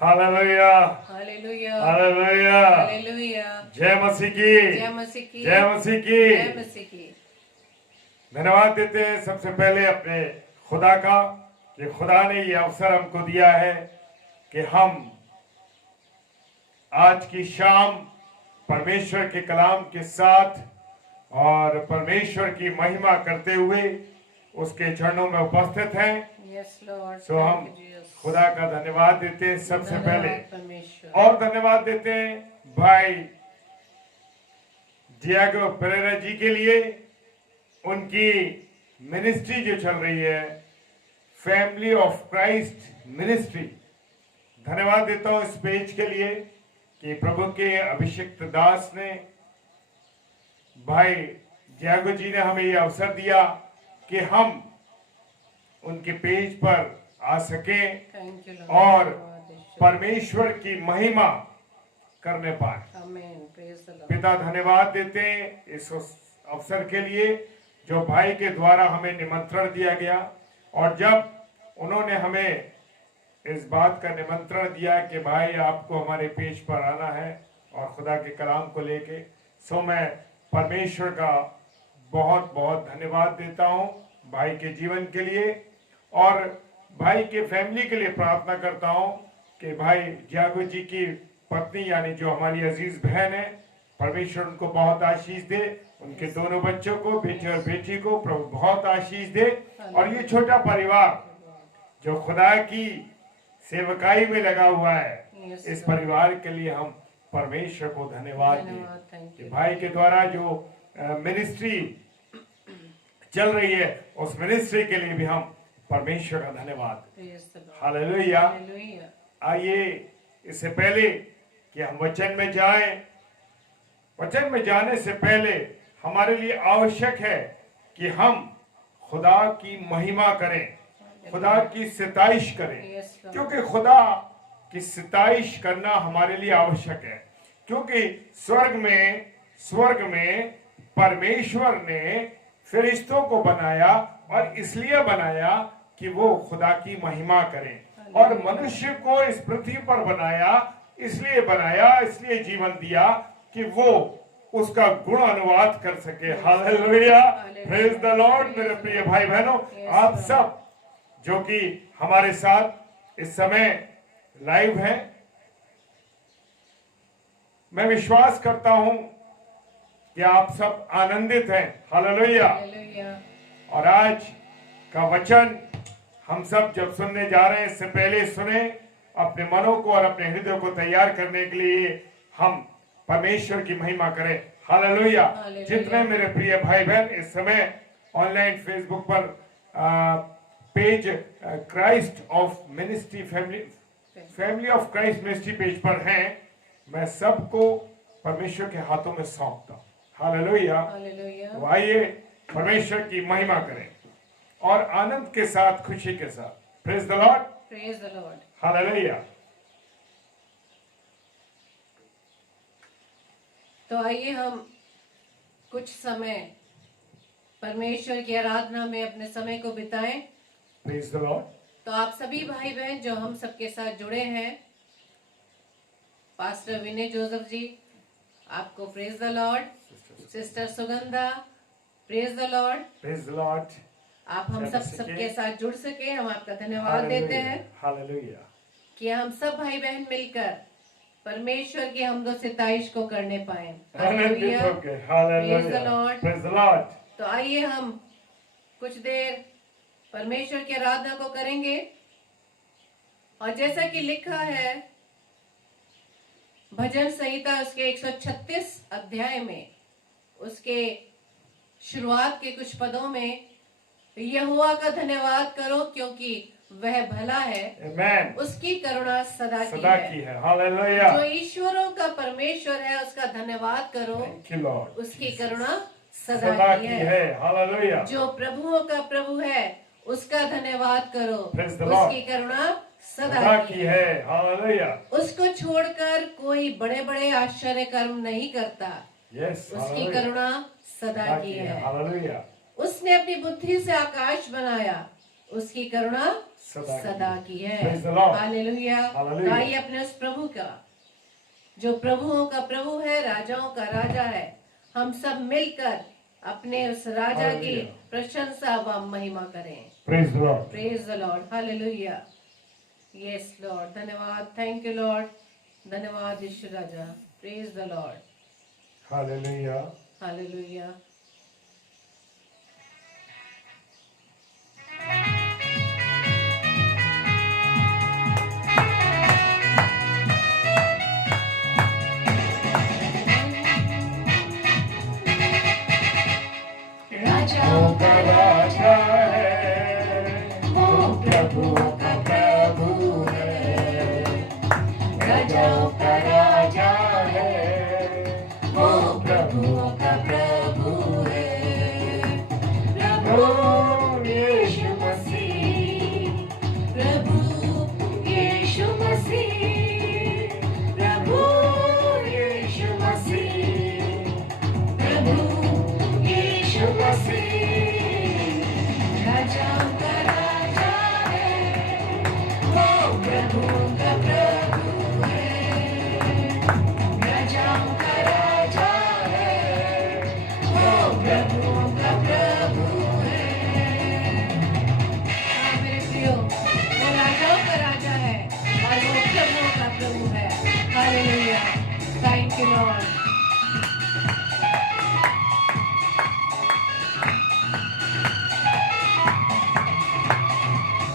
Hallelujah, hallelujah, hallelujah, hallelujah. जय मसीह की, जय मसीह की, जय मसीह की। जय मसीह की। धन्यवाद देते हैं सबसे पहले अपने खुदा का कि खुदा ने ये अवसर हमको दिया है कि हम आज की शाम परमेश्वर के कलाम के साथ और परमेश्वर की महिमा करते हुए उसके चरणों में उपस्थित हैं। यस लॉर्ड, सो हम खुदा का धन्यवाद देते हैं सबसे पहले, परमेश्वर। और धन्यवाद देते हैं भाई डियागो पेरेरा जी के लिए, उनकी मिनिस्ट्री जो चल रही है फैमिली ऑफ क्राइस्ट मिनिस्ट्री। धन्यवाद देता हूं इस पेज के लिए कि प्रभु के अभिषिक्त दास ने, भाई डियागो जी ने हमें यह अवसर दिया कि हम उनके पेज पर आ सके और परमेश्वर की महिमा करने पाए। पिता धन्यवाद देते हैं इस अवसर के लिए जो भाई के द्वारा हमें निमंत्रण दिया गया, और जब उन्होंने हमें इस बात का निमंत्रण दिया कि भाई आपको हमारे पेज पर आना है और खुदा के कलाम को लेके, सो मैं परमेश्वर का बहुत बहुत धन्यवाद देता हूं भाई के जीवन के लिए, और भाई के फैमिली के लिए प्रार्थना करता हूं कि भाई डियागो जी की पत्नी यानी जो हमारी अजीज बहन है, परमेश्वर उनको बहुत आशीष दे, उनके दोनों बच्चों को, बेटे और बेटी को प्रभु बहुत आशीष दे, और ये छोटा परिवार जो खुदा की सेवकाई में लगा हुआ है, इस परिवार के लिए हम परमेश्वर को धन्यवाद दें कि भाई के द्वारा जो मिनिस्ट्री चल रही है उस मिनिस्ट्री के लिए भी हम परमेश्वर का धन्यवाद। हालेलुया। आइए इससे पहले कि हम वचन में जाएं, वचन में जाने से पहले हमारे लिए आवश्यक है कि हम खुदा की महिमा करें, खुदा की सिताइश करें, क्योंकि खुदा की सिताइश करना हमारे लिए आवश्यक है। क्योंकि स्वर्ग में परमेश्वर ने फरिश्तों को बनाया, और इसलिए बनाया कि वो खुदा की महिमा करें, और मनुष्य को इस पृथ्वी पर बनाया, इसलिए जीवन दिया कि वो उसका गुण अनुवाद कर सके। Hallelujah, praise the Lord. मेरे प्रिय भाई बहनों, आप सब जो कि हमारे साथ इस समय लाइव हैं, मैं विश्वास करता हूं कि आप सब आनंदित हैं। हालेलुया। और आज का वचन हम सब जब सुनने जा रहे हैं, इससे पहले सुने, अपने मनों को और अपने हृदय को तैयार करने के लिए हम परमेश्वर की महिमा करें। हालेलुया। जितने मेरे प्रिय भाई बहन इस समय ऑनलाइन फेसबुक पर page Christ of ministry family of Christ ministry page पर हैं, मैं सबको परमेश्वर के हाथों में सौंपता हूं। हालेलुया। तो आइए परमेश्वर की महिमा करें और आनंद के साथ, खुशी के साथ। Praise the Lord, praise the Lord. Hallelujah. तो आइए हम कुछ समय परमेश्वर की आराधना में अपने समय को बिताएं। Praise the Lord. तो आप सभी भाई बहन जो हम सबके साथ जुड़े हैं, पास्टर विनय जोसेफ जी, आपको praise the Lord. Sister Sugandha, praise the Lord. Praise the Lord. आप हम सबके साथ जुड़ सके, हम आपका धन्यवाद देते हैं। हालेलुया। कि हम सब भाई बहन मिलकर परमेश्वर की हमदो सिताइश को करने पाए। Hallelujah. Praise the Lord. Praise the Lord. तो आइए हम कुछ देर परमेश्वर की आराधना को करेंगे, और जैसा कि लिखा है भजन संहिता उसके 136 अध्याय में, उसके शुरुआत के कुछ पदों में, यहोवा का धन्यवाद करो क्योंकि वह भला है। Amen. उसकी करुणा सदा की है। हालेलुया। जो ईश्वरों का परमेश्वर है उसका धन्यवाद करो, उसकी करुणा सदा की है। हालेलुया। जो प्रभुओं का प्रभु है उसका धन्यवाद करो, उसकी करुणा सदा की है। हालेलुया। उसको छोड़कर कोई बड़े बड़े आश्चर्य कर्म नहीं करता। उसकी करुणा सदा की है। हालेलुया। उसने अपनी बुद्धि से आकाश बनाया, उसकी करुणा सदा सदा की है। Praise the Lord. Hallelujah. Hallelujah. तो आइए अपने उस प्रभु का, जो प्रभुओं का प्रभु है, राजाओं का राजा है, हम सब मिलकर अपने उस राजा की Hallelujah. प्रशंसा व महिमा करें। Praise the Lord. Praise the Lord. Hallelujah. Yes Lord. धन्यवाद। Thank you Lord. धन्यवाद यीशु राजा। Praise the Lord. Hallelujah. Hallelujah. राजाओं का राजा है, वो प्रभुओं का प्रभु है। राजाओं का राजा है, वो प्रभुओं का प्रभु है। प्रभु यीशु मसीह, प्रभु यीशु मसीह, प्रभु यीशु मसीह, प्रभु यीशु मसीह। राजाओं का राजा है, वो प्रभुओं का प्रभु है। राजाओं का राजा है, वो प्रभुओं का प्रभु है। हाँ मेरे प्रियो, वो राजाओं का राजा है और वो प्रभुओं का प्रभु है। हालेलुया। Thank you Lord.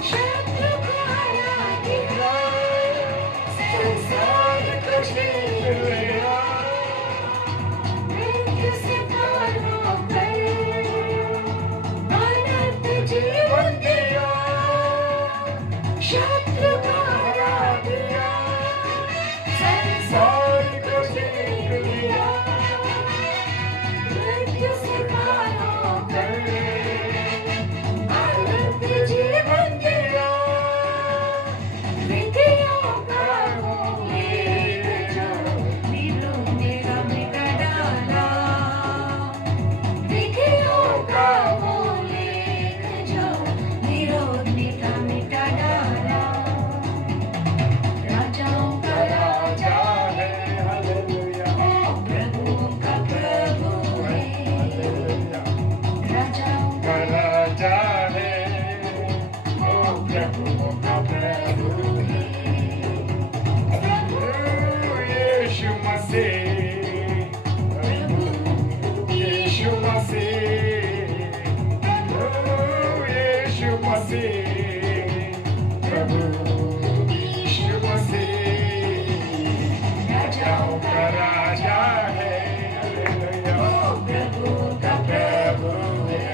शत्रु को हरा दिया, संसार को जीत लिया। मृत्यु से पार होकर अनंत जीवन दिया। शत्रु को हरा दिया, संसार को जीत लिया। मृत्यु से पार होकर अनंत जीवन दिया। विधियों का वो लेख जो विरोधी का मिटा डाला। विधियों का वो लेख जो विरोधी का मिटा डाला। राजाओं का राजा है, हालेलुया, है, प्रभुओं का प्रभु है। राजाओं का राजा है, वो प्रभुओं का प्रभु है। प्रभु यीशु मसीह, प्रभु यीशु मसीह, प्रभु यीशु मसीह, प्रभु यीशु मसीह। राजाओं का राजा है, हालेलुया, वो प्रभुओं का प्रभु है।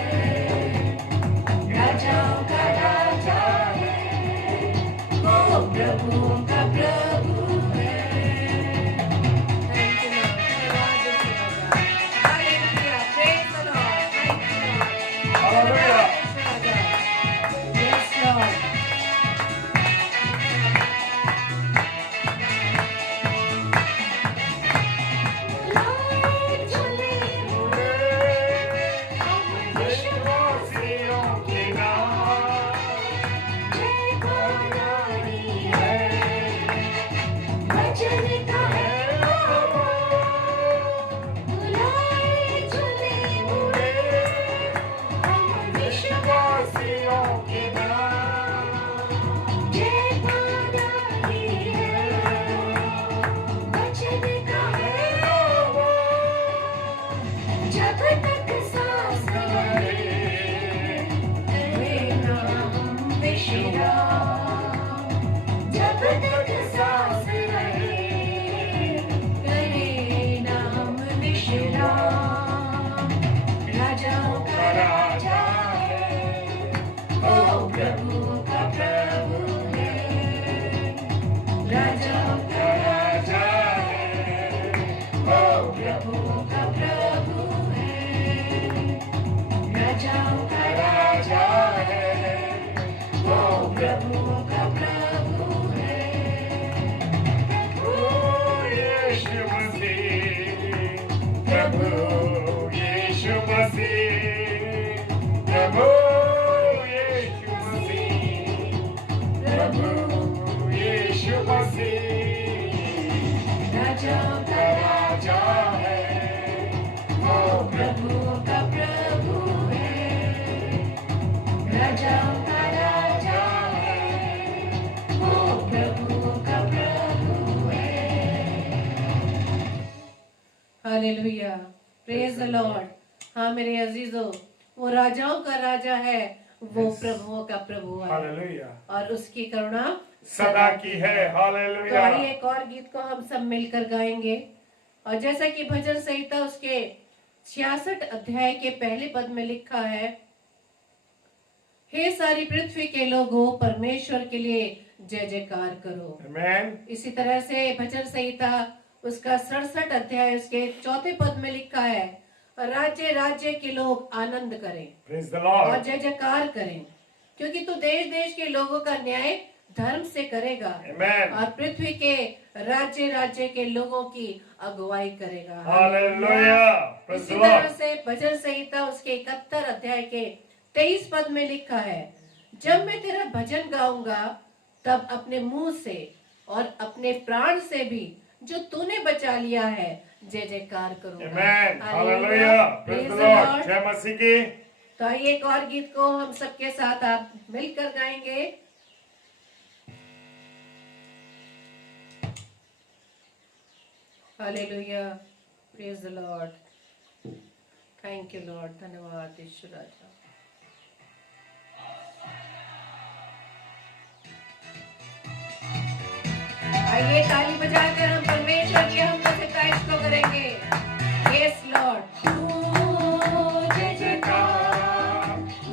राजाओं का राजा है, वो प्रभुओं का प्रभु है। Thank you, Lord. धन्यवाद यीशु राजा। Hallelujah. Praise the Lord. Thank you, Lord. Hallelujah. धन्यवाद यीशु राजा। Yes, Lord. लाइट जले विश्वासियों के नाम जय गानारी है। वचन का है लाइट जले हुए हम विश्वासियों के नाम जय गानारी है। वचन का है जब तक सांस रहे तेरे नाम विश्राम। जब तक सांस रहे तेरे नाम विश्राम। राजाओं का राजा है, ओ प्रभु का प्रभु है। राजाओं का राजा है, ओ प्रभु का प्रभु है। राजाओं का राजा है, वो प्रभु का प्रभु है। प्रभु यीशु मसीह, प्रभु यीशु मसीह, प्रभु यीशु मसीह। राजाओं का राजा है, वो प्रभुओं का प्रभु है। Hallelujah, praise the Lord. हाँ मेरे अजीजों, वो राजाओं का राजा है, वो प्रभुओं का प्रभु है, हालेलुया, और उसकी करुणा सदा की है। तो हालेलुया। आइए एक और गीत को हम सब मिलकर गाएंगे। और जैसा कि भजन संहिता उसके 66 अध्याय के पहले पद में लिखा है, हे सारी पृथ्वी के लोगों, परमेश्वर के लिए जय जयकार करो। आमेन। इसी तरह से भजन संहिता उसका 67 अध्याय उसके 4 पद में लिखा है, राज्य राज्य के लोग आनंद करें प्रेज द और लॉर्ड। जय जयकार करें, क्योंकि तू देश देश के लोगों का न्याय धर्म से करेगा आमेन। और पृथ्वी के राज्य राज्य के लोगों की अगुवाई करेगा। हालेलुया, प्रेज इसी द तरह लॉर्ड। से भजन संहिता उसके 71 अध्याय के 23 पद में लिखा है, जब मैं तेरा भजन गाऊंगा तब अपने मुंह से और अपने प्राण से भी जो तूने बचा लिया है जय जयकार करूंगा। Amen. Hallelujah, hallelujah, praise praise the the Lord. Lord. जय मसीह की। तो आइए एक और गीत को हम सबके साथ आप मिलकर गाएंगे। Hallelujah, praise the Lord. Thank you Lord, धन्यवाद ईश्वर राजा। आइए ताली बजाकर हम परमेश्वर की हम सिताइश को करेंगे। Yes Lord. जय जयकार,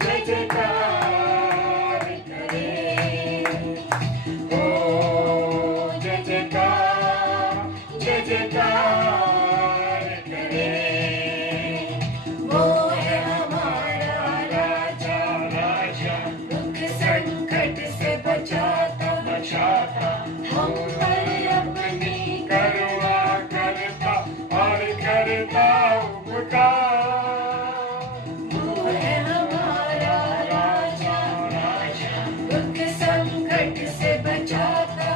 जय जयकार करे। ओ जय जयकार, जय जयकार करे। वो है हमारा राजा, राजा दुख संकट से बचाता, हम पर अपनी करुणा करता और करता उपकार। वो है हमारा राजा, दुख संकट से बचाता,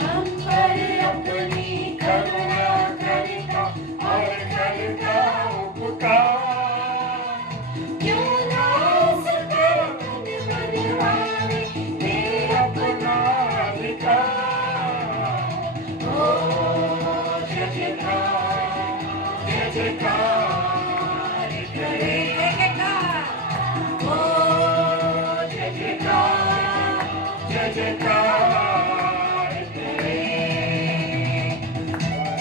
हम पर अपनी करुणा करता और करता उपकार। क्यों ना सकर मन मनवावे दे अपना ओ जय जयकार, जय जयकार करे। ओ जय जयकार, जय जयकार करे।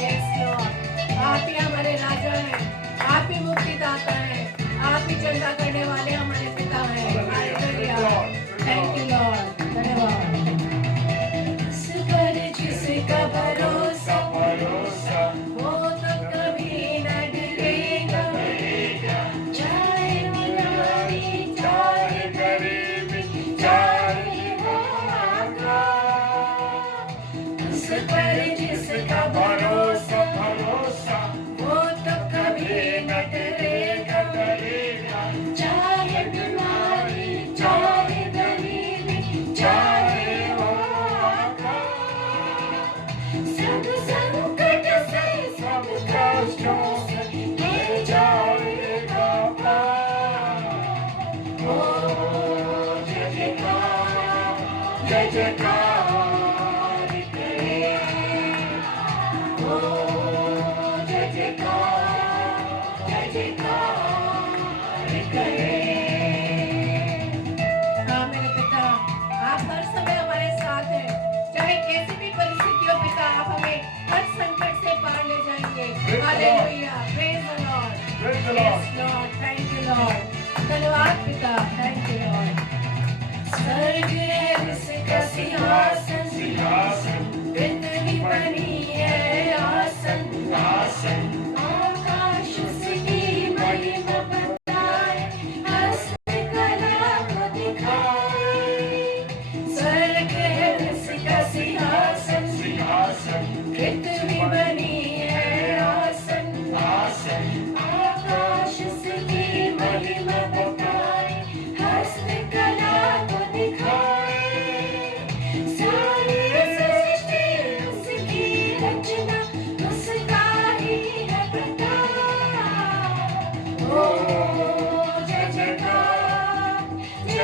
Yes, Lord. आप ही हमारे राजा हैं, आप ही मुक्तिदाता हैं, आप ही चंदा करने वाले हमारे पिता हैं। हालेलुया, थैंक यू लॉर्ड, धन्यवाद। इस पर जिसका भरोसा भरोसा वो तो कभी न डरेगा, चाहे बुराई चाहे गरीबी चाहे वो आका। इस पर जिसका भरोसा भरोसा वो तो कभी न डरेगा, चाहे बीमारी चाहे गरीबी चाहे वो आका। सब संकट से सब कष्टों से ले जाएगा पार। ओ जय जयकार, जय जयकार करे। ओ जय जयकार, जय जयकार करे। हाँ मेरे पिता, आप हर समय हमारे साथ हैं, चाहे कैसी भी परिस्थितियों पिता आप हमें हर संकट से पार ले जाएंगे। Hallelujah, praise the Lord, Praise the Lord. Yes Lord, thank you Lord, धन्यवाद पिता, थैंक यू लॉर्ड। स्वर्ग है जिसका सिंहासन,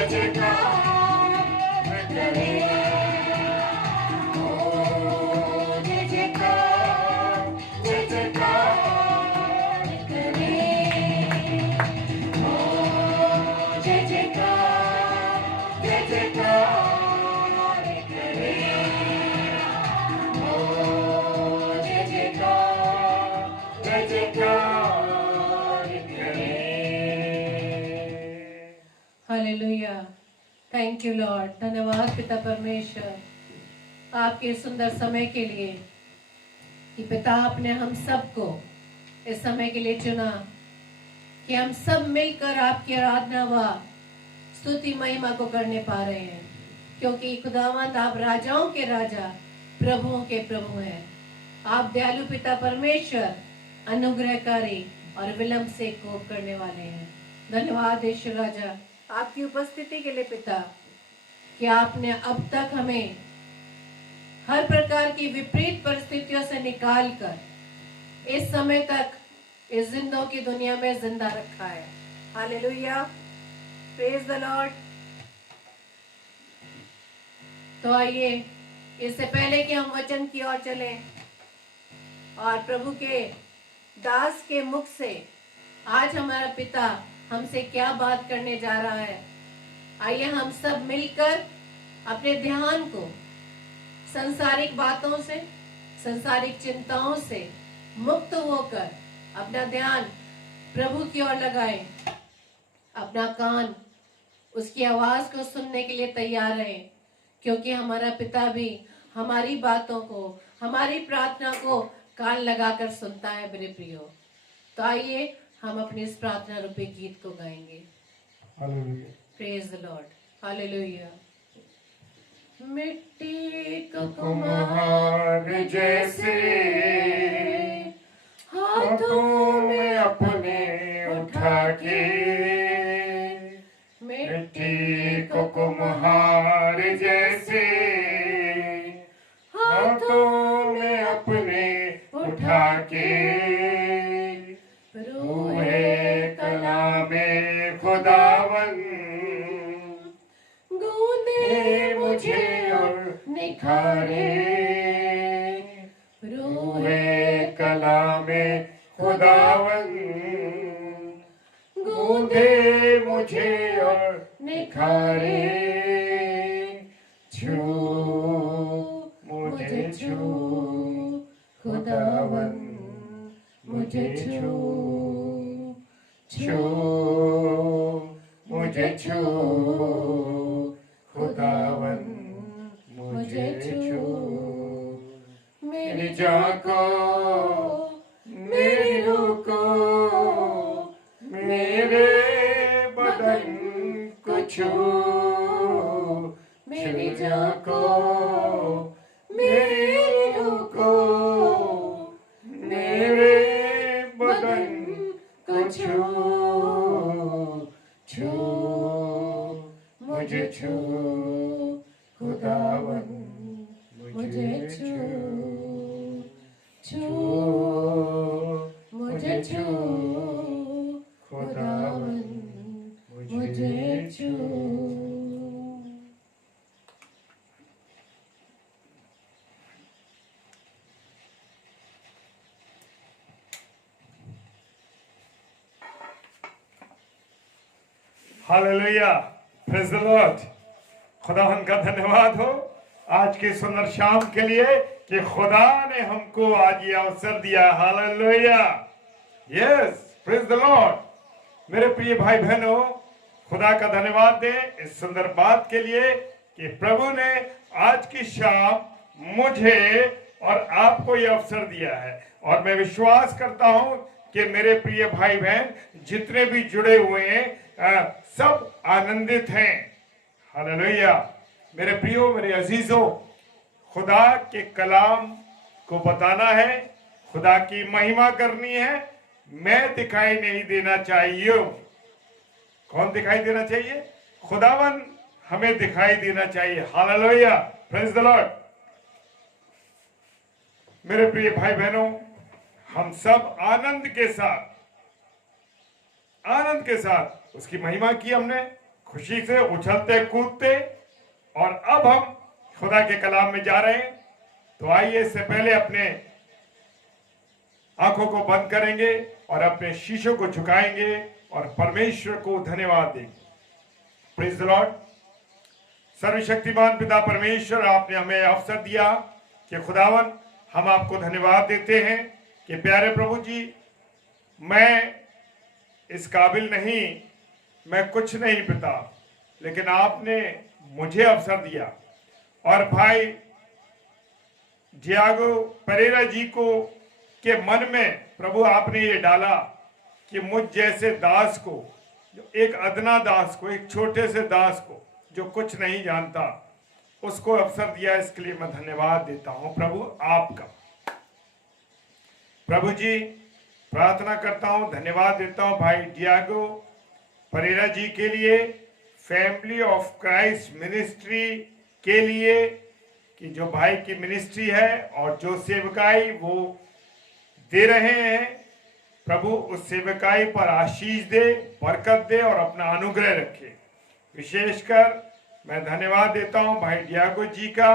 जयकार करे, ओ जय जयकार करे, ओ जय जयकार करे, ओ जय जयकार करे। Hallelujah, thank you Lord. धन्यवाद पिता परमेश्वर आपके सुंदर समय के लिए कि पिता आपने हम सबको इस समय के लिए चुना कि हम सब मिलकर आपकी आराधना व स्तुति महिमा को करने पा रहे हैं, क्योंकि खुदावंद आप राजाओं के राजा प्रभुओं के प्रभु हैं। आप दयालु पिता परमेश्वर अनुग्रहकारी और विलंब से कोप करने वाले हैं। धन्यवाद ईश्वर राजा आपकी उपस्थिति के लिए पिता कि आपने अब तक हमें हर प्रकार की विपरीत परिस्थितियों से निकालकर इस समय तक इस जिंदों की दुनिया में जिंदा रखा है। Hallelujah, praise the Lord. तो आइए, इससे पहले कि हम वचन की ओर चलें और प्रभु के दास के मुख से आज हमारा पिता हमसे क्या बात करने जा रहा है, आइए हम सब मिलकर अपने ध्यान को संसारिक बातों से, संसारिक चिंताओं से मुक्त होकर अपना ध्यान प्रभु की ओर लगाएं। अपना कान उसकी आवाज को सुनने के लिए तैयार रहें, क्योंकि हमारा पिता भी हमारी बातों को, हमारी प्रार्थना को कान लगाकर सुनता है मेरे प्रियो। तो आइए हम अपने इस प्रार्थना रूपी गीत को गाएंगे। Hallelujah, praise the Lord, hallelujah. मिट्टी को कुम्हार जैसे हाथों में अपने उठा के, मिट्टी को कुम्हार जैसे हाथों में अपने उठा के, रूहे कलामे खुदावन गूंदे मुझे और निखारे, रूहे कलामे खुदावन गूंदे मुझे और निखारे, छू मुझे छू खुदावन मुझे छू, छू मुझे छू खुदावन मुझे छू, मेरी जान को, मेरी रूह को, मेरे बदन को छू, मेरी जान को, मेरी रूह को, मेरे बदन को छू, छू मुझे छू खुदावन मुझे छू, छू मुझे छू खुदावन मुझे छू। Hallelujah, praise the Lord. खुदावन का धन्यवाद हो आज के सुंदर शाम के लिए कि खुदा ने हमको आज ये अवसर दिया। Hallelujah, yes, praise the Lord. मेरे प्रिय भाई बहनों, खुदा का धन्यवाद दे इस सुंदर बात के लिए कि प्रभु ने आज की शाम मुझे और आपको ये अवसर दिया है, और मैं विश्वास करता हूं कि मेरे प्रिय भाई बहन जितने भी जुड़े हुए हैं सब आनंदित हैं। हालेलुया। मेरे प्रियो, मेरे अजीजों, खुदा के कलाम को बताना है, खुदा की महिमा करनी है। मैं दिखाई नहीं देना चाहिए। कौन दिखाई देना चाहिए? खुदावन हमें दिखाई देना चाहिए। Hallelujah, praise the Lord. मेरे प्रिय भाई बहनों, हम सब आनंद के साथ उसकी महिमा की हमने, खुशी से उछलते कूदते। और अब हम खुदा के कलाम में जा रहे हैं, तो आइए इससे पहले अपने आंखों को बंद करेंगे और अपने शीशों को झुकाएंगे और परमेश्वर को धन्यवाद देंगे। Praise the Lord. सर्वशक्तिमान पिता परमेश्वर, आपने हमें अवसर दिया कि खुदावन हम आपको धन्यवाद देते हैं कि प्यारे प्रभु जी, मैं इस काबिल नहीं, मैं कुछ नहीं पिता, लेकिन आपने मुझे अवसर दिया। और भाई जियागो परेरा जी को के मन में प्रभु आपने ये डाला कि मुझ जैसे दास को, एक अदना दास को, एक छोटे से दास को जो कुछ नहीं जानता, उसको अवसर दिया। इसके लिए मैं धन्यवाद देता हूं प्रभु आपका। प्रभु जी, प्रार्थना करता हूं, धन्यवाद देता हूं भाई डियागो परेरा जी के लिए, फैमिली ऑफ क्राइस्ट मिनिस्ट्री के लिए, कि जो भाई की मिनिस्ट्री है और जो सेवकाई वो दे रहे हैं, प्रभु उस सेवकाई पर आशीष दे, बरकत दे और अपना अनुग्रह रखे। विशेषकर मैं धन्यवाद देता हूं भाई डियागो जी का,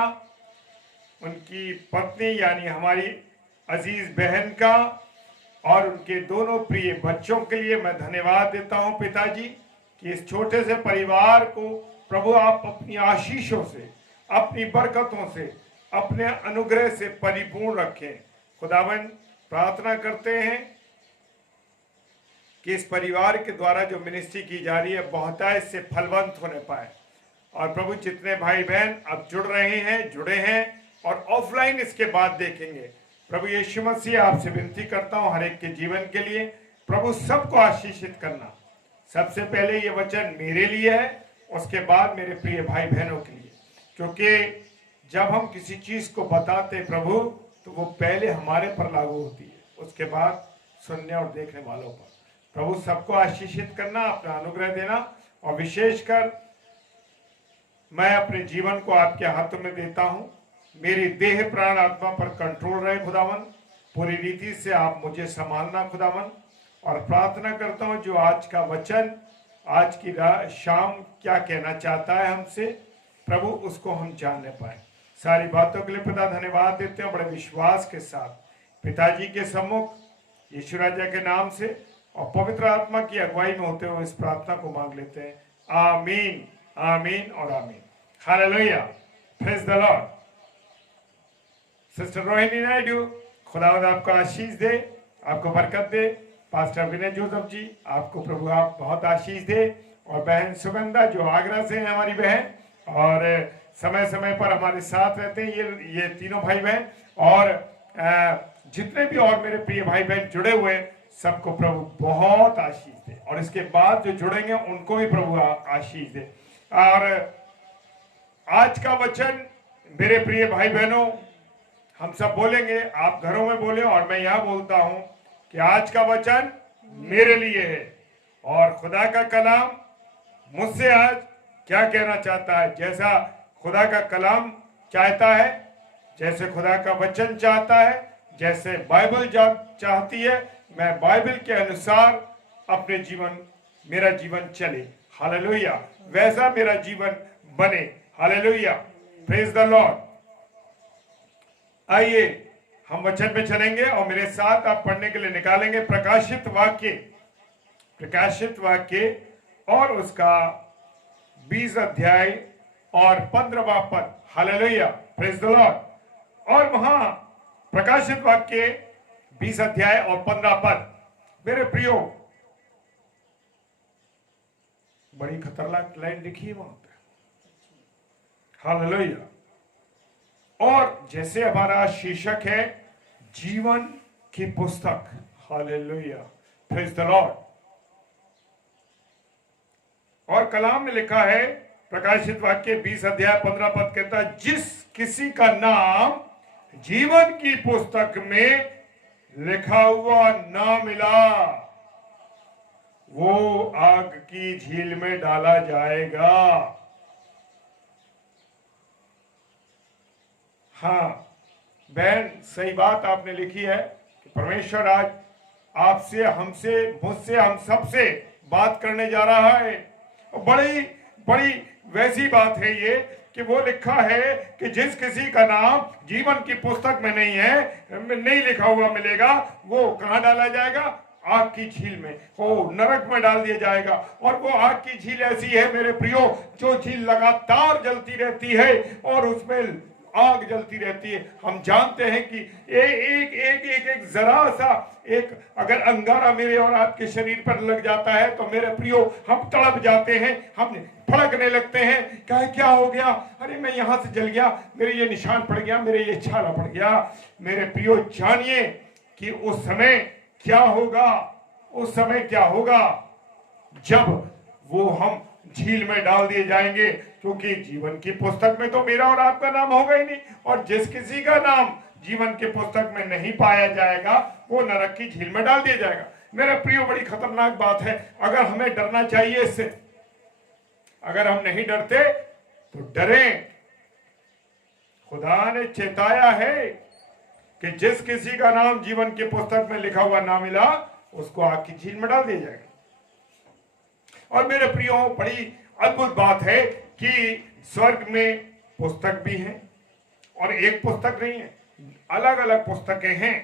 उनकी पत्नी यानी हमारी अजीज बहन का, और उनके दोनों प्रिय बच्चों के लिए मैं धन्यवाद देता हूं पिताजी, कि इस छोटे से परिवार को प्रभु आप अपनी आशीषों से, अपनी बरकतों से, अपने अनुग्रह से परिपूर्ण रखें। खुदावन, प्रार्थना करते हैं कि इस परिवार के द्वारा जो मिनिस्ट्री की जा रही है बहुतायत से फलवंत होने पाए। और प्रभु, जितने भाई बहन अब जुड़ रहे हैं, जुड़े हैं और ऑफलाइन इसके बाद देखेंगे, प्रभु यीशु मसीह आपसे विनती करता हूं हर एक के जीवन के लिए, प्रभु सबको आशीषित करना। सबसे पहले ये वचन मेरे लिए है, उसके बाद मेरे प्रिय भाई बहनों के लिए, क्योंकि जब हम किसी चीज को बताते प्रभु, तो वो पहले हमारे पर लागू होती है, उसके बाद सुनने और देखने वालों पर। प्रभु सबको आशीषित करना, अपना अनुग्रह देना। और विशेषकर मैं अपने जीवन को आपके हाथों में देता हूं, मेरी देह प्राण आत्मा पर कंट्रोल रहे खुदावन, पूरी रीति से आप मुझे संभालना खुदावन। और प्रार्थना करता हूं जो आज का वचन, आज की शाम क्या कहना चाहता है हमसे, प्रभु उसको हम जानने पाए। सारी बातों के लिए पिता धन्यवाद देते हैं बड़े विश्वास के साथ पिताजी के सम्मुख यीशु राजा के नाम से और पवित्र आत्मा की अगुवाई में होते हुए इस प्रार्थना को मांग लेते हैं। आमीन, आमीन और आमीन। Hallelujah, praise the Lord. Sister Rohini Naidu, खुदावंद आपको आशीष दे, आपको बरकत दे। पास्टर विनय जोसेफ जी, आपको प्रभु आप बहुत आशीष दे। और बहन सुगंधा जो आगरा से है हमारी बहन, और समय समय पर हमारे साथ रहते हैं ये तीनों भाई बहन, और जितने भी और मेरे प्रिय भाई बहन जुड़े हुए, सबको प्रभु बहुत आशीष दे। और इसके बाद जो जुड़ेंगे उनको भी प्रभु आशीष दे। और आज का वचन मेरे प्रिय भाई बहनों, हम सब बोलेंगे, आप घरों में बोले और मैं यहां बोलता हूं कि आज का वचन मेरे लिए है और खुदा का कलाम मुझसे आज क्या कहना चाहता है। जैसा खुदा का कलाम चाहता है, जैसे खुदा का वचन चाहता है, जैसे बाइबल चाहती है, मैं बाइबल के अनुसार अपने जीवन, मेरा जीवन चले। हालेलुया, वैसा मेरा जीवन बने। Hallelujah, praise the Lord. आइए हम वचन पे चलेंगे और मेरे साथ आप पढ़ने के लिए निकालेंगे प्रकाशित वाक्य और उसका 20 अध्याय और 15वां पद। Hallelujah, praise the Lord. और वहां प्रकाशित वाक्य 20 अध्याय और 15 पद, मेरे प्रियो, बड़ी खतरनाक लाइन लिखी है वहां पे। हालेलुया। और जैसे हमारा शीर्षक है जीवन की पुस्तक। Hallelujah, praise the Lord. और कलाम में लिखा है, प्रकाशित वाक्य 20 अध्याय 15 पद कहता है, जिस किसी का नाम जीवन की पुस्तक में लिखा हुआ ना मिला, वो आग की झील में डाला जाएगा। हाँ बहन, सही बात आपने लिखी है कि परमेश्वर आज आपसे, हमसे, मुझसे, हम सबसे बात करने जा रहा है। बड़ी बड़ी वैसी बात है ये कि वो लिखा है कि जिस किसी का नाम जीवन की पुस्तक में नहीं है, नहीं लिखा हुआ मिलेगा, वो कहां डाला जाएगा? आग की झील में, हो नरक में डाल दिया जाएगा। और वो आग की झील ऐसी है मेरे प्रियो, जो झील लगातार जलती रहती है और उसमें आग जलती रहती है। हम जानते हैं कि एक जरा सा एक अगर अंगारा मेरे और आपके शरीर पर लग जाता है तो मेरे प्रियो हम तड़प जाते हैं, हम फड़कने लगते हैं। क्या हो गया? अरे मैं यहां से जल गया, मेरे ये निशान पड़ गया, मेरे ये छाला पड़ गया। मेरे प्रियो जानिए कि उस समय क्या होगा, उस समय क्या होगा जब वो हम झील में डाल दिए जाएंगे, क्योंकि जीवन की पुस्तक में तो मेरा और आपका नाम होगा ही नहीं। और जिस किसी का नाम जीवन की पुस्तक में नहीं पाया जाएगा वो नरक की झील में डाल दिया जाएगा। मेरे प्रियो बड़ी खतरनाक बात है। अगर हमें डरना चाहिए इससे, अगर हम नहीं डरते तो डरें। खुदा ने चेताया है कि जिस किसी का नाम जीवन की पुस्तक में लिखा हुआ ना मिला उसको आग की झील में डाल दिया जाएगा। और मेरे प्रियो बड़ी अद्भुत बात है कि स्वर्ग में पुस्तक भी है और एक पुस्तक नहीं है, अलग अलग पुस्तकें हैं।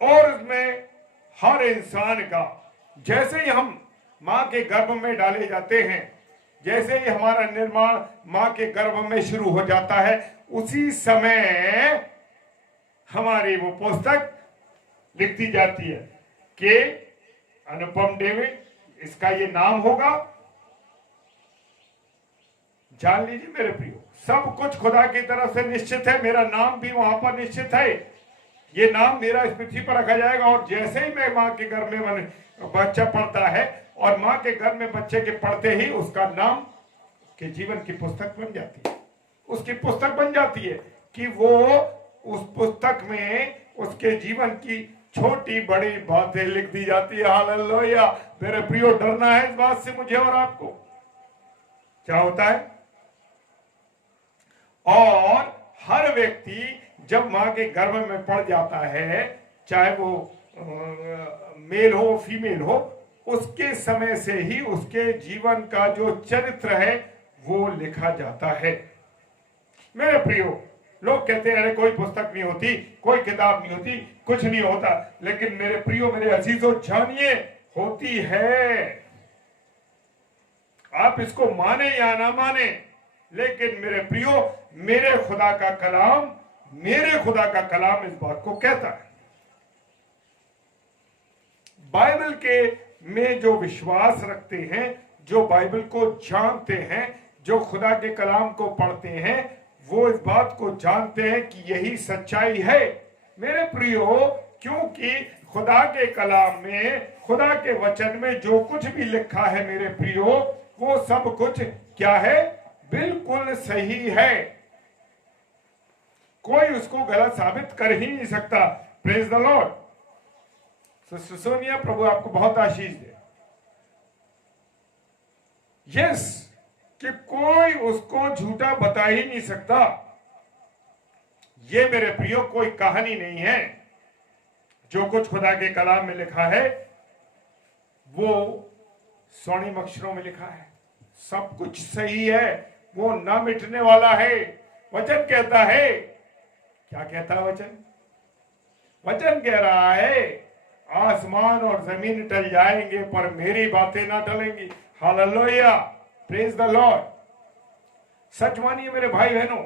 और उसमें हर इंसान का, जैसे ही हम मां के गर्भ में डाले जाते हैं, जैसे ही हमारा निर्माण मां के गर्भ में शुरू हो जाता है, उसी समय हमारी वो पुस्तक लिख दी जाती है कि अनुपम डेविड इसका ये नाम होगा। जान लीजिए मेरे प्रियो, सब कुछ खुदा की तरफ से निश्चित है। मेरा नाम भी वहां पर निश्चित है। ये नाम मेरा इस पृथ्वी पर रखा जाएगा। और जैसे ही मैं मां के घर में बच्चा पढ़ता है और मां के घर में बच्चे के पढ़ते ही उसका नाम के जीवन की पुस्तक बन जाती है। उसकी पुस्तक बन जाती है कि वो उस पुस्तक में उसके जीवन की छोटी बड़ी बातें लिख दी जाती है। हालेलुया। मेरे प्रियो डरना है इस बात से मुझे और आपको। क्या होता है? और हर व्यक्ति जब मां के गर्भ में पड़ जाता है, चाहे वो मेल हो फीमेल हो, उसके समय से ही उसके जीवन का जो चरित्र है वो लिखा जाता है। मेरे प्रियो, लोग कहते हैं अरे कोई पुस्तक नहीं होती, कोई किताब नहीं होती, कुछ नहीं होता। लेकिन मेरे प्रियो, मेरे अजीजों, जानिए होती है। आप इसको माने या ना माने, लेकिन मेरे प्रियो, मेरे खुदा का कलाम, मेरे खुदा का कलाम इस बात को कहता है। बाइबल के में जो विश्वास रखते हैं, जो बाइबल को जानते हैं, जो खुदा के कलाम को पढ़ते हैं, वो इस बात को जानते हैं कि यही सच्चाई है। मेरे प्रियो, क्योंकि खुदा के कलाम में, खुदा के वचन में जो कुछ भी लिखा है मेरे प्रियो, वो सब कुछ क्या है? बिल्कुल सही है। कोई उसको गलत साबित कर ही नहीं सकता। Praise the Lord. Sister Sonia, प्रभु आपको बहुत आशीष दे। यस, कि कोई उसको झूठा बता ही नहीं सकता। ये मेरे प्रियो कोई कहानी नहीं है। जो कुछ खुदा के कलाम में लिखा है वो स्वर्णिम अक्षरों में लिखा है। सब कुछ सही है, वो ना मिटने वाला है। वचन कहता है, क्या कहता है वचन? वचन कह रहा है आसमान और जमीन टल जाएंगे पर मेरी बातें ना टलेंगी। Hallelujah, praise the Lord. सच मानिए मेरे भाई बहनों,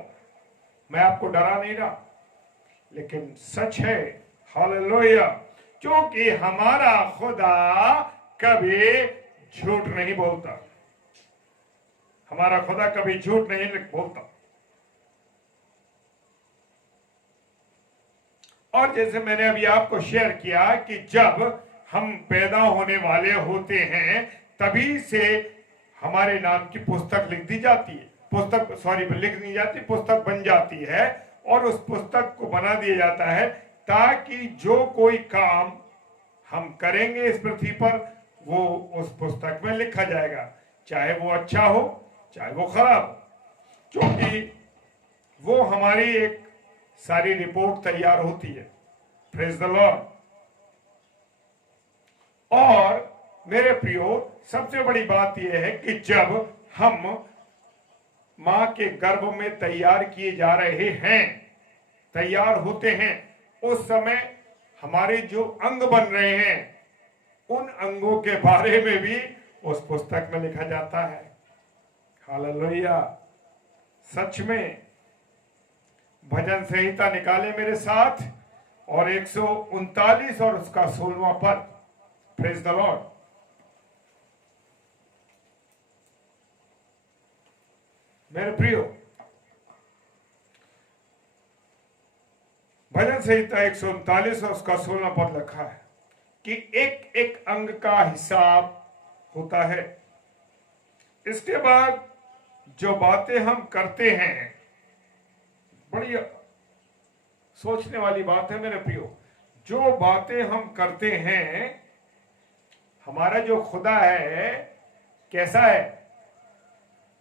मैं आपको डरा नहीं रहा, लेकिन सच है। हालेलुया। क्योंकि हमारा खुदा कभी झूठ नहीं बोलता। हमारा खुदा कभी झूठ नहीं बोलता। और जैसे मैंने अभी आपको शेयर किया कि जब हम पैदा होने वाले होते हैं तभी से हमारे नाम की पुस्तक लिख दी जाती है। लिख दी जाती, पुस्तक बन जाती है। और उस पुस्तक को बना दिया जाता है ताकि जो कोई काम हम करेंगे इस पृथ्वी पर वो उस पुस्तक में लिखा जाएगा, चाहे वो अच्छा हो चाहे वो खराब हो। क्योंकि वो हमारी एक सारी रिपोर्ट तैयार होती है। Praise the Lord. और मेरे प्रियो, सबसे बड़ी बात यह है कि जब हम मां के गर्भ में तैयार किए जा रहे हैं, तैयार होते हैं, उस समय हमारे जो अंग बन रहे हैं, उन अंगों के बारे में भी उस पुस्तक में लिखा जाता है। हालेलुया। सच में भजन संहिता निकाले मेरे साथ, और 139 और उसका 16वां पद। Praise the Lord. मेरे प्रियो, भजन संहिता 139 और उसका 16वां पद लिखा है कि एक एक अंग का हिसाब होता है। इसके बाद जो बातें हम करते हैं, बड़ी सोचने वाली बात है मेरे प्रियो। जो बातें हम करते हैं, हमारा जो खुदा है कैसा है?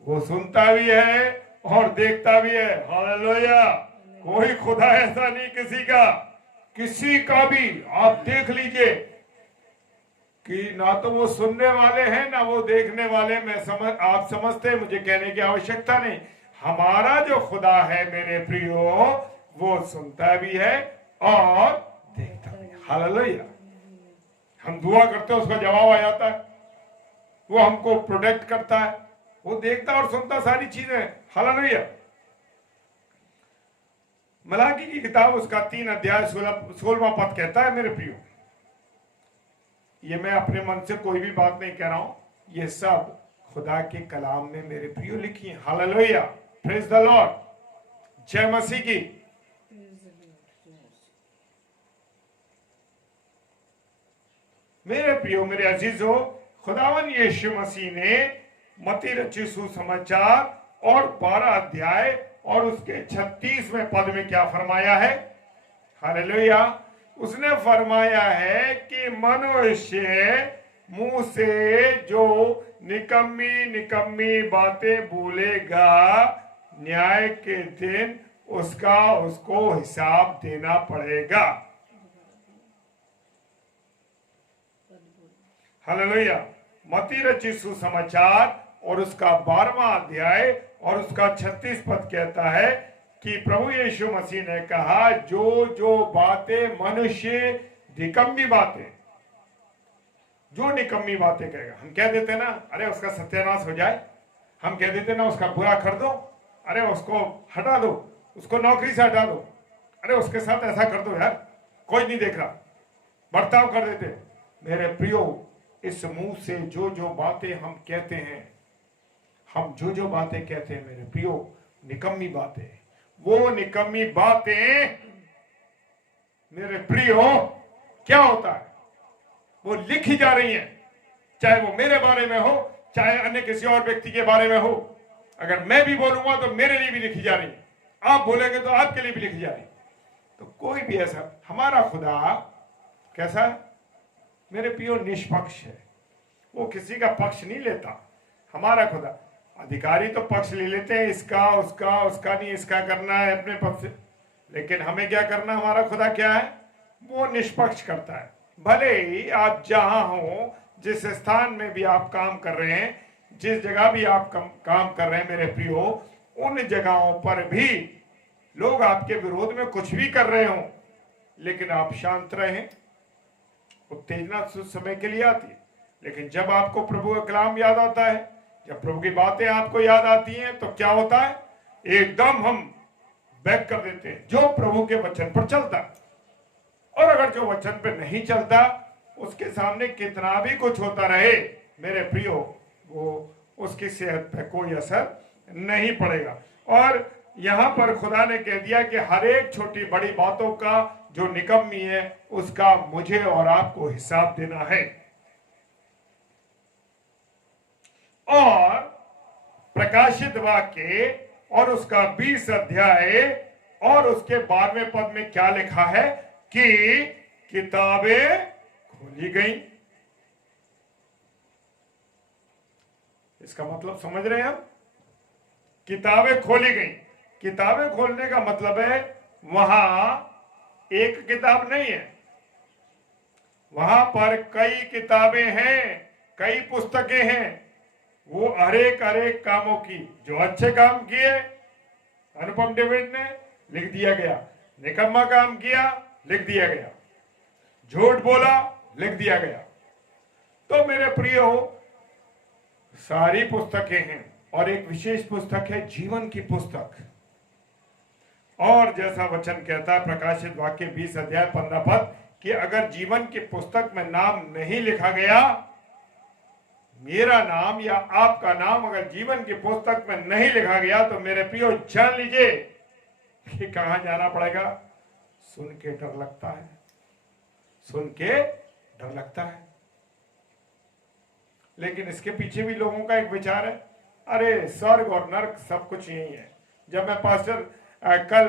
वो सुनता भी है और देखता भी है। हालेलुया। कोई खुदा ऐसा नहीं किसी का भी आप देख लीजिए कि ना तो वो सुनने वाले हैं ना वो देखने वाले। आप समझते हैं, मुझे कहने की आवश्यकता नहीं। हमारा जो खुदा है मेरे प्रियो, वो सुनता भी है और देखता भी है। हालेलुया। हम दुआ करते हैं, उसका जवाब आ जाता है। वो हमको प्रोटेक्ट करता है, वो देखता और सुनता सारी चीजें। हालेलुया। मलाकी की किताब उसका 3 अध्याय 16वां पद कहता है मेरे प्रियो, ये मैं अपने मन से कोई भी बात नहीं कह रहा हूं, ये सब खुदा के कलाम में मेरे प्रियो लिखी है। हालेलुया। Praise the Lord. जय मसीह की। मेरे प्रियो, मेरे अजीजों, खुदावन यीशु मसीह ने मत्ती रचित सुसमाचार और 12 अध्याय और उसके 36वें पद में क्या फरमाया है? हालेलुया। उसने फरमाया है कि मनुष्य मुंह से जो निकम्मी निकम्मी बातें बोलेगा, न्याय के दिन उसको हिसाब देना पड़ेगा। हालेलुया। मत्ती रचित सुसमाचार और उसका 12वां अध्याय और उसका 36 पद कहता है कि प्रभु यीशु मसीह ने कहा, जो जो बातें मनुष्य निकम्मी बातें, जो निकम्मी बातें कहेगा। हम कह देते ना, अरे उसका सत्यानाश हो जाए। हम कह देते ना, उसका बुरा कर दो, अरे उसको हटा दो, उसको नौकरी से हटा दो, अरे उसके साथ ऐसा कर दो यार, कोई नहीं देख रहा, बर्ताव कर देते। मेरे प्रियो, इस मुंह से जो जो बातें हम कहते हैं, हम जो जो बातें कहते हैं मेरे प्रियो, निकम्मी बातें, वो निकम्मी बातें मेरे प्रियो क्या होता है? वो लिखी जा रही हैं, चाहे वो मेरे बारे में हो, चाहे अन्य किसी और व्यक्ति के बारे में हो। अगर मैं भी बोलूंगा तो मेरे लिए भी लिखी जा रही है, आप बोलेंगे तो आपके लिए भी लिखी जा रही है। तो कोई भी ऐसा, हमारा खुदा कैसा है मेरे प्रियो? निष्पक्ष है। वो किसी का पक्ष नहीं लेता। हमारा खुदा, अधिकारी तो पक्ष ले लेते हैं, इसका उसका नहीं, इसका करना है अपने पक्ष से, लेकिन हमें क्या करना? हमारा खुदा क्या है? वो निष्पक्ष करता है। भले ही आप जहां हो, जिस स्थान में भी आप काम कर रहे हैं, जिस जगह भी आप काम कर रहे हैं मेरे प्रियो, उन जगहों पर भी लोग आपके विरोध में कुछ भी कर रहे हो, लेकिन आप शांत रहें। उत्तेजना कुछ समय के लिए आती है, लेकिन जब आपको प्रभु का कलाम याद आता है, जब प्रभु की बातें आपको याद आती हैं, तो क्या होता है? एकदम हम बैक कर देते हैं जो प्रभु के वचन पर चलता है। और अगर जो वचन पर नहीं चलता, उसके सामने कितना भी कुछ होता रहे मेरे प्रियो, वो उसकी सेहत पे कोई असर नहीं पड़ेगा। और यहां पर खुदा ने कह दिया कि हर एक छोटी बड़ी बातों का जो निकम्मी है, उसका मुझे और आपको हिसाब देना है। और प्रकाशित वाक्य और उसका 20 अध्याय और उसके 12वें पद में क्या लिखा है कि किताबें खोली गई। इसका मतलब समझ रहे हैं हम? किताबें खोली गई। किताबें खोलने का मतलब है वहां एक किताब नहीं है, वहां पर कई किताबें हैं कई पुस्तकें हैं, वो हरेक हरेक कामों की, जो अच्छे काम किए अनुपम डेविड ने लिख दिया गया, निकम्मा काम किया लिख दिया गया, झूठ बोला लिख दिया गया। तो मेरे प्रियो, सारी पुस्तकें हैं और एक विशेष पुस्तक है जीवन की पुस्तक। और जैसा वचन कहता है प्रकाशित वाक्य 20 अध्याय 15 पद कि अगर जीवन की पुस्तक में नाम नहीं लिखा गया, मेरा नाम या आपका नाम अगर जीवन की पुस्तक में नहीं लिखा गया, तो मेरे प्रियो जान लीजिए कि कहां जाना पड़ेगा। सुन के डर लगता है, सुन के डर लगता है। लेकिन इसके पीछे भी लोगों का एक विचार है, अरे स्वर्ग और नर्क सब कुछ यही है। जब मैं कल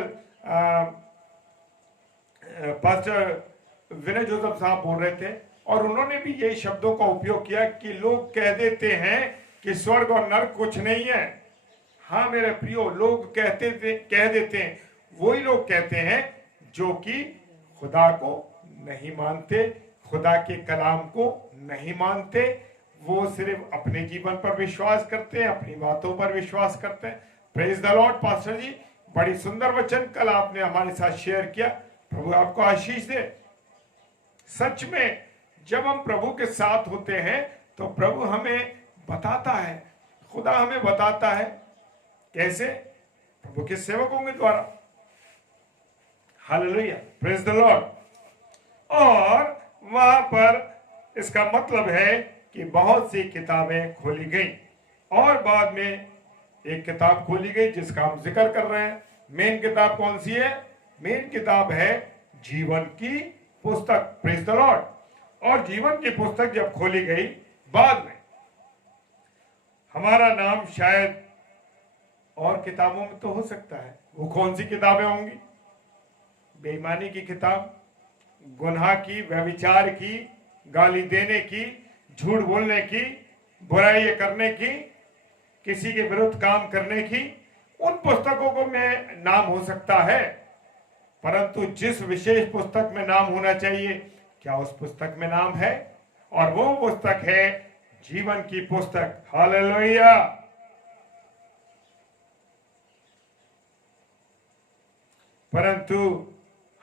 पास्टर विनय जोसेफ साहब बोल रहे थे और उन्होंने भी यही शब्दों का उपयोग किया कि लोग कह देते हैं कि स्वर्ग और नर्क कुछ नहीं है। हाँ मेरे प्रियो, लोग कह देते हैं, वही लोग कहते हैं जो कि खुदा को नहीं मानते, खुदा के कलाम को नहीं मानते। वो सिर्फ अपने जीवन पर विश्वास करते हैं, अपनी बातों पर विश्वास करते हैं। Praise the Lord. पास्टर जी, बड़ी सुंदर वचन कल आपने हमारे साथ शेयर किया, प्रभु आपको आशीष दे। सच में जब हम प्रभु के साथ होते हैं तो प्रभु हमें बताता है, खुदा हमें बताता है। कैसे? प्रभु के सेवकों के द्वारा। Hallelujah, praise the Lord. और वहां पर इसका मतलब है कि बहुत सी किताबें खोली गई और बाद में एक किताब खोली गई जिसका हम जिक्र कर रहे हैं। मेन किताब कौन सी है? मेन किताब है जीवन की पुस्तक। Praise the Lord. और जीवन की पुस्तक जब खोली गई, बाद में हमारा नाम शायद और किताबों में तो हो सकता है। वो कौन सी किताबें होंगी? बेईमानी की किताब, गुनाह की, व्यभिचार की, गाली देने की, झूठ बोलने की, बुराई करने की, किसी के विरुद्ध काम करने की, उन पुस्तकों को में नाम हो सकता है। परंतु जिस विशेष पुस्तक में नाम होना चाहिए, क्या उस पुस्तक में नाम है? और वो पुस्तक है जीवन की पुस्तक। हालेलुया। परंतु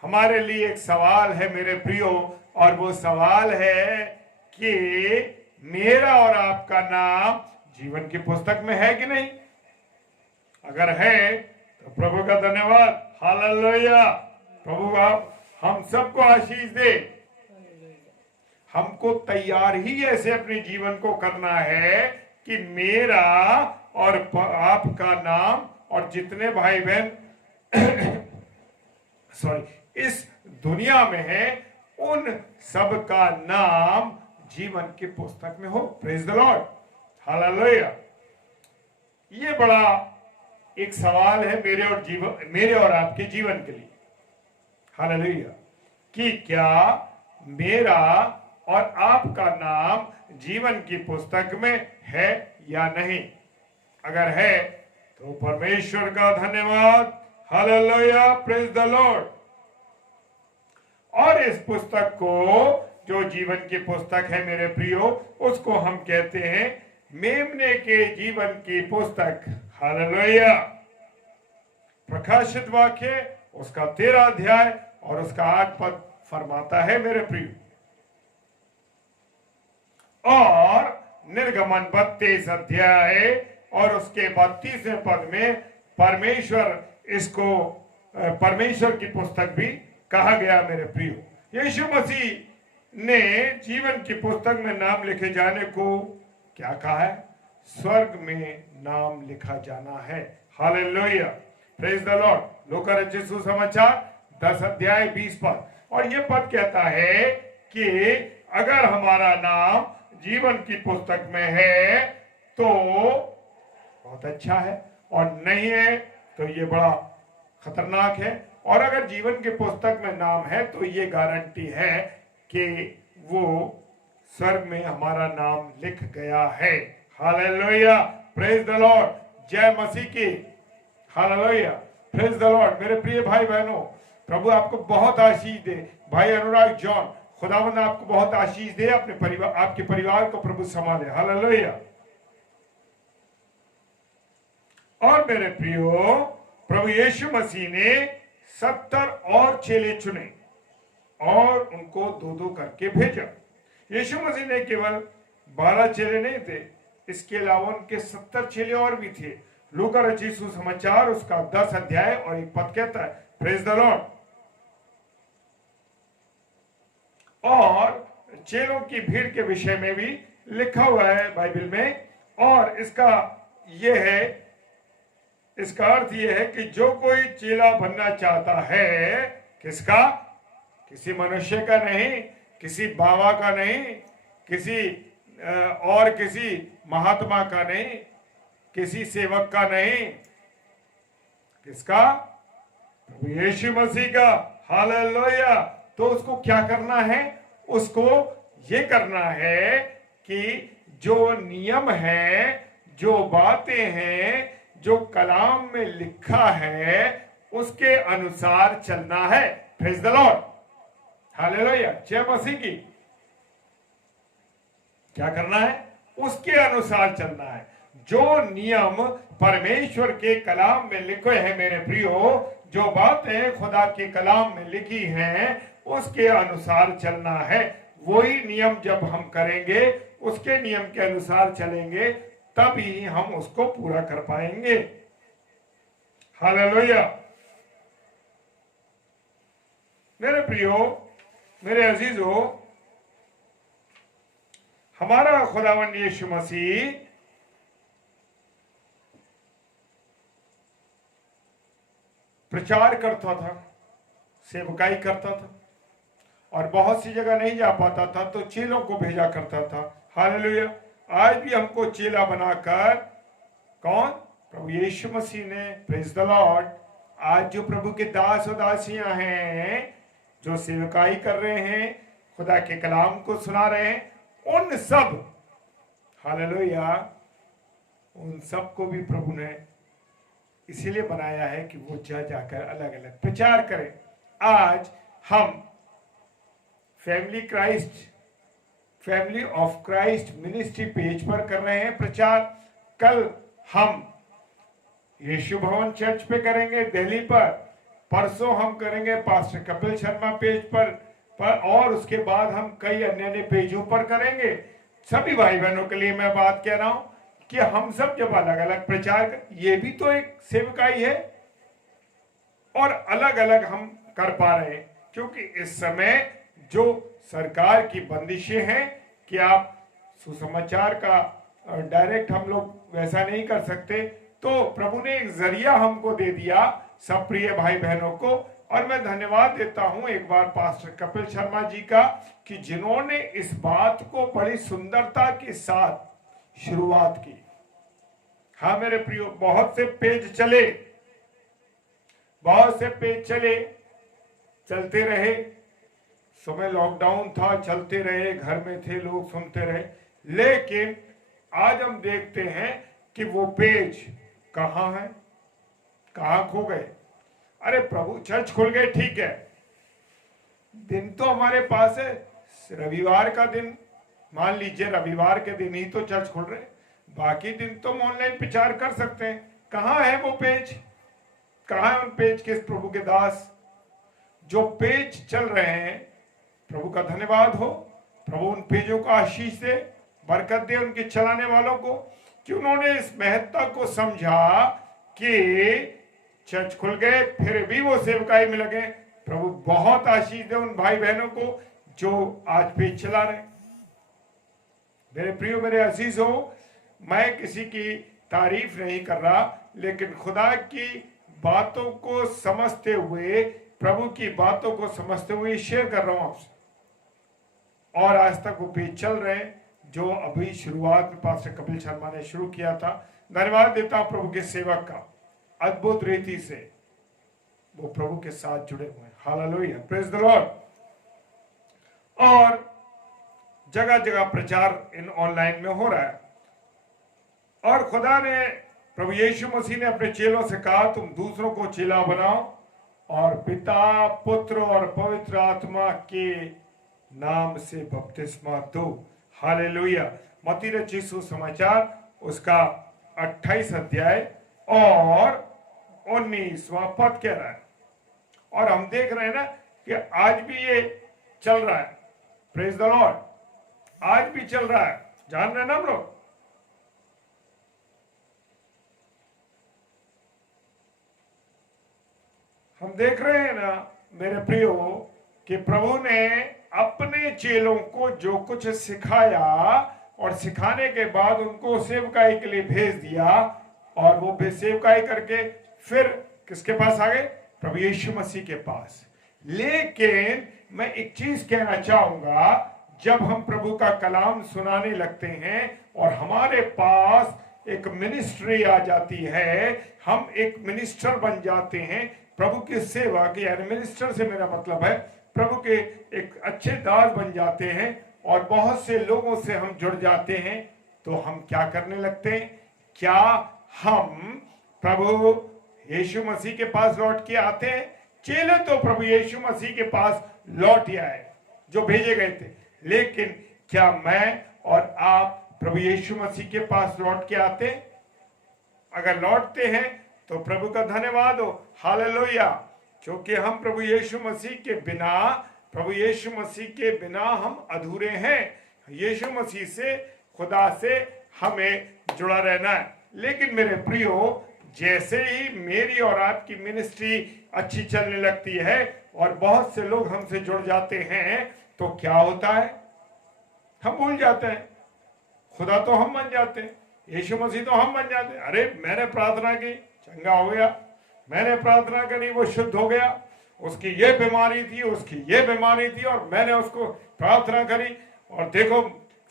हमारे लिए एक सवाल है मेरे प्रियो, और वो सवाल है कि मेरा और आपका नाम जीवन की पुस्तक में है कि नहीं? अगर है तो प्रभु का धन्यवाद। हालेलुया। प्रभु आप हम सबको आशीष दे। हमको तैयार ही ऐसे अपने जीवन को करना है कि मेरा और आपका नाम और जितने भाई बहन इस दुनिया में है, उन सब का नाम जीवन की पुस्तक में हो। Praise the Lord. हालेलुया। ये बड़ा एक सवाल है मेरे और आपके जीवन के लिए। हालेलुया। कि क्या मेरा और आपका नाम जीवन की पुस्तक में है या नहीं? अगर है तो परमेश्वर का धन्यवाद। Hallelujah, praise the Lord. और इस पुस्तक को, जो जीवन की पुस्तक है मेरे प्रियो, उसको हम कहते हैं मेमने के जीवन की पुस्तक। हालेलुया। प्रकाशित वाक्य उसका 13 अध्याय और उसका 8 पद फरमाता है मेरे प्रियो। और निर्गमन 32 अध्याय और उसके 32वें पद में परमेश्वर की पुस्तक भी कहा गया मेरे प्रियो। यीशु मसीह ने जीवन की पुस्तक में नाम लिखे जाने को क्या कहा है? स्वर्ग में नाम लिखा जाना है। Hallelujah, praise the Lord. लूका रचित सुसमाचार 10 अध्याय 20 पद। और यह पद कहता है कि अगर हमारा नाम जीवन की पुस्तक में है तो बहुत अच्छा है, और नहीं है तो ये बड़ा खतरनाक है। और अगर जीवन की पुस्तक में नाम है तो ये गारंटी है कि वो स्वर्ग में हमारा नाम लिख गया है। Hallelujah, praise the Lord. जय मसीह की। Hallelujah, praise the Lord. मेरे प्रिय भाई बहनों, प्रभु आपको बहुत आशीष दे। भाई अनुराग जॉन खुदावंद आपको बहुत आशीष दे, अपने परिवार, आपके परिवार को प्रभु संभाले। हालेलुया। और मेरे प्रियो, प्रभु यीशु मसीह ने 70 और चेले चुने और उनको 2-2 करके भेजा। यीशु मसीह ने केवल 12 चेले नहीं थे, इसके अलावा उनके 70 चेले और भी थे। लूका रचित सुसमाचार उसका 10 अध्याय और 1 पद कहता है, प्रेज द लॉर्ड। और चेलों की भीड़ के विषय में भी लिखा हुआ है बाइबल में, और इसका अर्थ यह है कि जो कोई चेला बनना चाहता है, किसका? किसी मनुष्य का नहीं, किसी बाबा का नहीं, किसी महात्मा का नहीं, किसी सेवक का नहीं, किसका? प्रभु यीशु मसीह का। हालेलुया। तो उसको क्या करना है? उसको ये करना है कि जो नियम है, जो बातें हैं, जो कलाम में लिखा है, उसके अनुसार चलना है। Praise the Lord. हालेलुया। जय मसीह की। क्या करना है? उसके अनुसार चलना है। जो नियम परमेश्वर के कलाम में लिखे हैं मेरे प्रियो, जो बातें खुदा के कलाम में लिखी हैं, उसके अनुसार चलना है। वही नियम जब हम करेंगे, उसके नियम के अनुसार चलेंगे, तभी हम उसको पूरा कर पाएंगे। हालेलुया। मेरे प्रियो, मेरे अजीजों, हमारा खुदावंद यीशु मसीह प्रचार करता था, सेवकाई करता था, और बहुत सी जगह नहीं जा पाता था तो चेलों को भेजा करता था। हालेलुया। आज भी हमको चेला बनाकर कौन? प्रभु यीशु मसीह ने। Praise the Lord. आज जो प्रभु के दास और दासियां हैं, जो सेवकाई कर रहे हैं, खुदा के कलाम को सुना रहे हैं, उन सब, हालेलुया, उन सब को भी प्रभु ने इसीलिए बनाया है कि वो जा जाकर अलग अलग प्रचार करें। आज हम family of Christ ministry page पर कर रहे हैं प्रचार। कल हम यीशु भवन चर्च पे करेंगे दिल्ली पर, परसों हम करेंगे पास्टर कपिल शर्मा पेज पर और उसके बाद हम कई अन्य पेजों पर करेंगे। सभी भाई बहनों के लिए मैं बात कह रहा हूं कि हम सब जब अलग अलग प्रचार कर, ये भी तो एक सेवकाई है, और अलग अलग हम कर पा रहे हैं, क्योंकि इस समय जो सरकार की बंदिशें हैं कि आप सुसमाचार का डायरेक्ट हम लोग वैसा नहीं कर सकते, तो प्रभु ने एक जरिया हमको दे दिया सब प्रिय भाई बहनों को। और मैं धन्यवाद देता हूं एक बार पास्टर कपिल शर्मा जी का, कि जिन्होंने इस बात को बड़ी सुंदरता के साथ शुरुआत की। हाँ मेरे प्रियो, बहुत से पेज चलते रहे। समय लॉकडाउन था, चलते रहे, घर में थे लोग, सुनते रहे, लेकिन आज हम देखते हैं कि वो पेज कहां है, कहां खो गए। अरे प्रभु, चर्च खुल गए, ठीक है, दिन तो हमारे पास है, रविवार का दिन, मान लीजिए रविवार के दिन ही तो चर्च खुल रहे, बाकी दिन तो हम ऑनलाइन प्रचार कर सकते हैं। कहां है वो पेज? कहां है उन पेज के प्रभु के दास? जो पेज चल रहे हैं, प्रभु का धन्यवाद हो, प्रभु उन पेजों को आशीष दे, बरकत दे उनके चलाने वालों को, कि उन्होंने इस महत्ता को समझा कि चर्च खुल गए फिर भी वो सेवकाई में लगे। प्रभु बहुत आशीष दे उन भाई बहनों को जो आज पेज चला रहे। मेरे प्रियो, मेरे अजीज हो, मैं किसी की तारीफ नहीं कर रहा, लेकिन खुदा की बातों को समझते हुए, प्रभु की बातों को समझते हुए शेयर कर रहा हूं आपसे। और आज तक वो पेज चल रहे हैं जो अभी शुरुआत में पास्टर कपिल शर्मा ने शुरू किया था। धन्यवाद देता हूं प्रभु के सेवक का, अद्भुत रीति से वो प्रभु के साथ जुड़े हुए हैं। Hallelujah, praise the Lord. और जगह जगह प्रचार इन ऑनलाइन में हो रहा है, और खुदा ने, प्रभु यीशु मसीह ने अपने चेलों से कहा, तुम दूसरों को चेला बनाओ और पिता, पुत्र और पवित्र आत्मा के नाम से बपतिस्मा दो। हालेलुया। मत्ती रचित सुसमाचार उसका 28 अध्याय और 19वां पद कह रहा है। और हम देख रहे हैं ना कि आज भी ये चल रहा है। प्रेज द लॉर्ड, आज भी चल रहा है। जान रहे ना हम लोग। हम देख रहे हैं ना मेरे प्रियो कि प्रभु ने अपने चेलों को जो कुछ सिखाया और सिखाने के बाद उनको सेवकाई के लिए भेज दिया, और वो सेवकाई करके फिर किसके पास आ गए? प्रभु यीशु मसीह के पास। लेकिन मैं एक चीज कहना चाहूंगा, जब हम प्रभु का कलाम सुनाने लगते हैं और हमारे पास एक मिनिस्ट्री आ जाती है, हम एक मिनिस्टर बन जाते हैं प्रभु की सेवा की। यानी मिनिस्टर से मेरा मतलब है प्रभु के एक अच्छे दास बन जाते हैं और बहुत से लोगों से हम जुड़ जाते हैं, तो हम क्या करने लगते हैं? क्या हम प्रभु यीशु मसीह के पास लौट के आते हैं? चेले तो प्रभु यीशु मसीह के पास लौट आए जो भेजे गए थे, लेकिन क्या मैं और आप प्रभु यीशु मसीह के पास लौट के आते हैं? अगर लौटते हैं तो प्रभु का धन्यवाद हो। हालेलुया। क्योंकि हम प्रभु यीशु मसीह के बिना हम अधूरे हैं। यीशु मसीह से, खुदा से हमें जुड़ा रहना है। लेकिन मेरे प्रियो, जैसे ही मेरी और आपकी मिनिस्ट्री अच्छी चलने लगती है और बहुत से लोग हमसे जुड़ जाते हैं, तो क्या होता है? हम भूल जाते हैं। खुदा तो हम बन जाते हैं, यीशु मसीह तो हम बन जाते हैं। अरे मैंने प्रार्थना की, चंगा हो गया। मैंने प्रार्थना करी, वो शुद्ध हो गया। उसकी ये बीमारी थी, उसकी ये बीमारी थी, और मैंने उसको प्रार्थना करी और देखो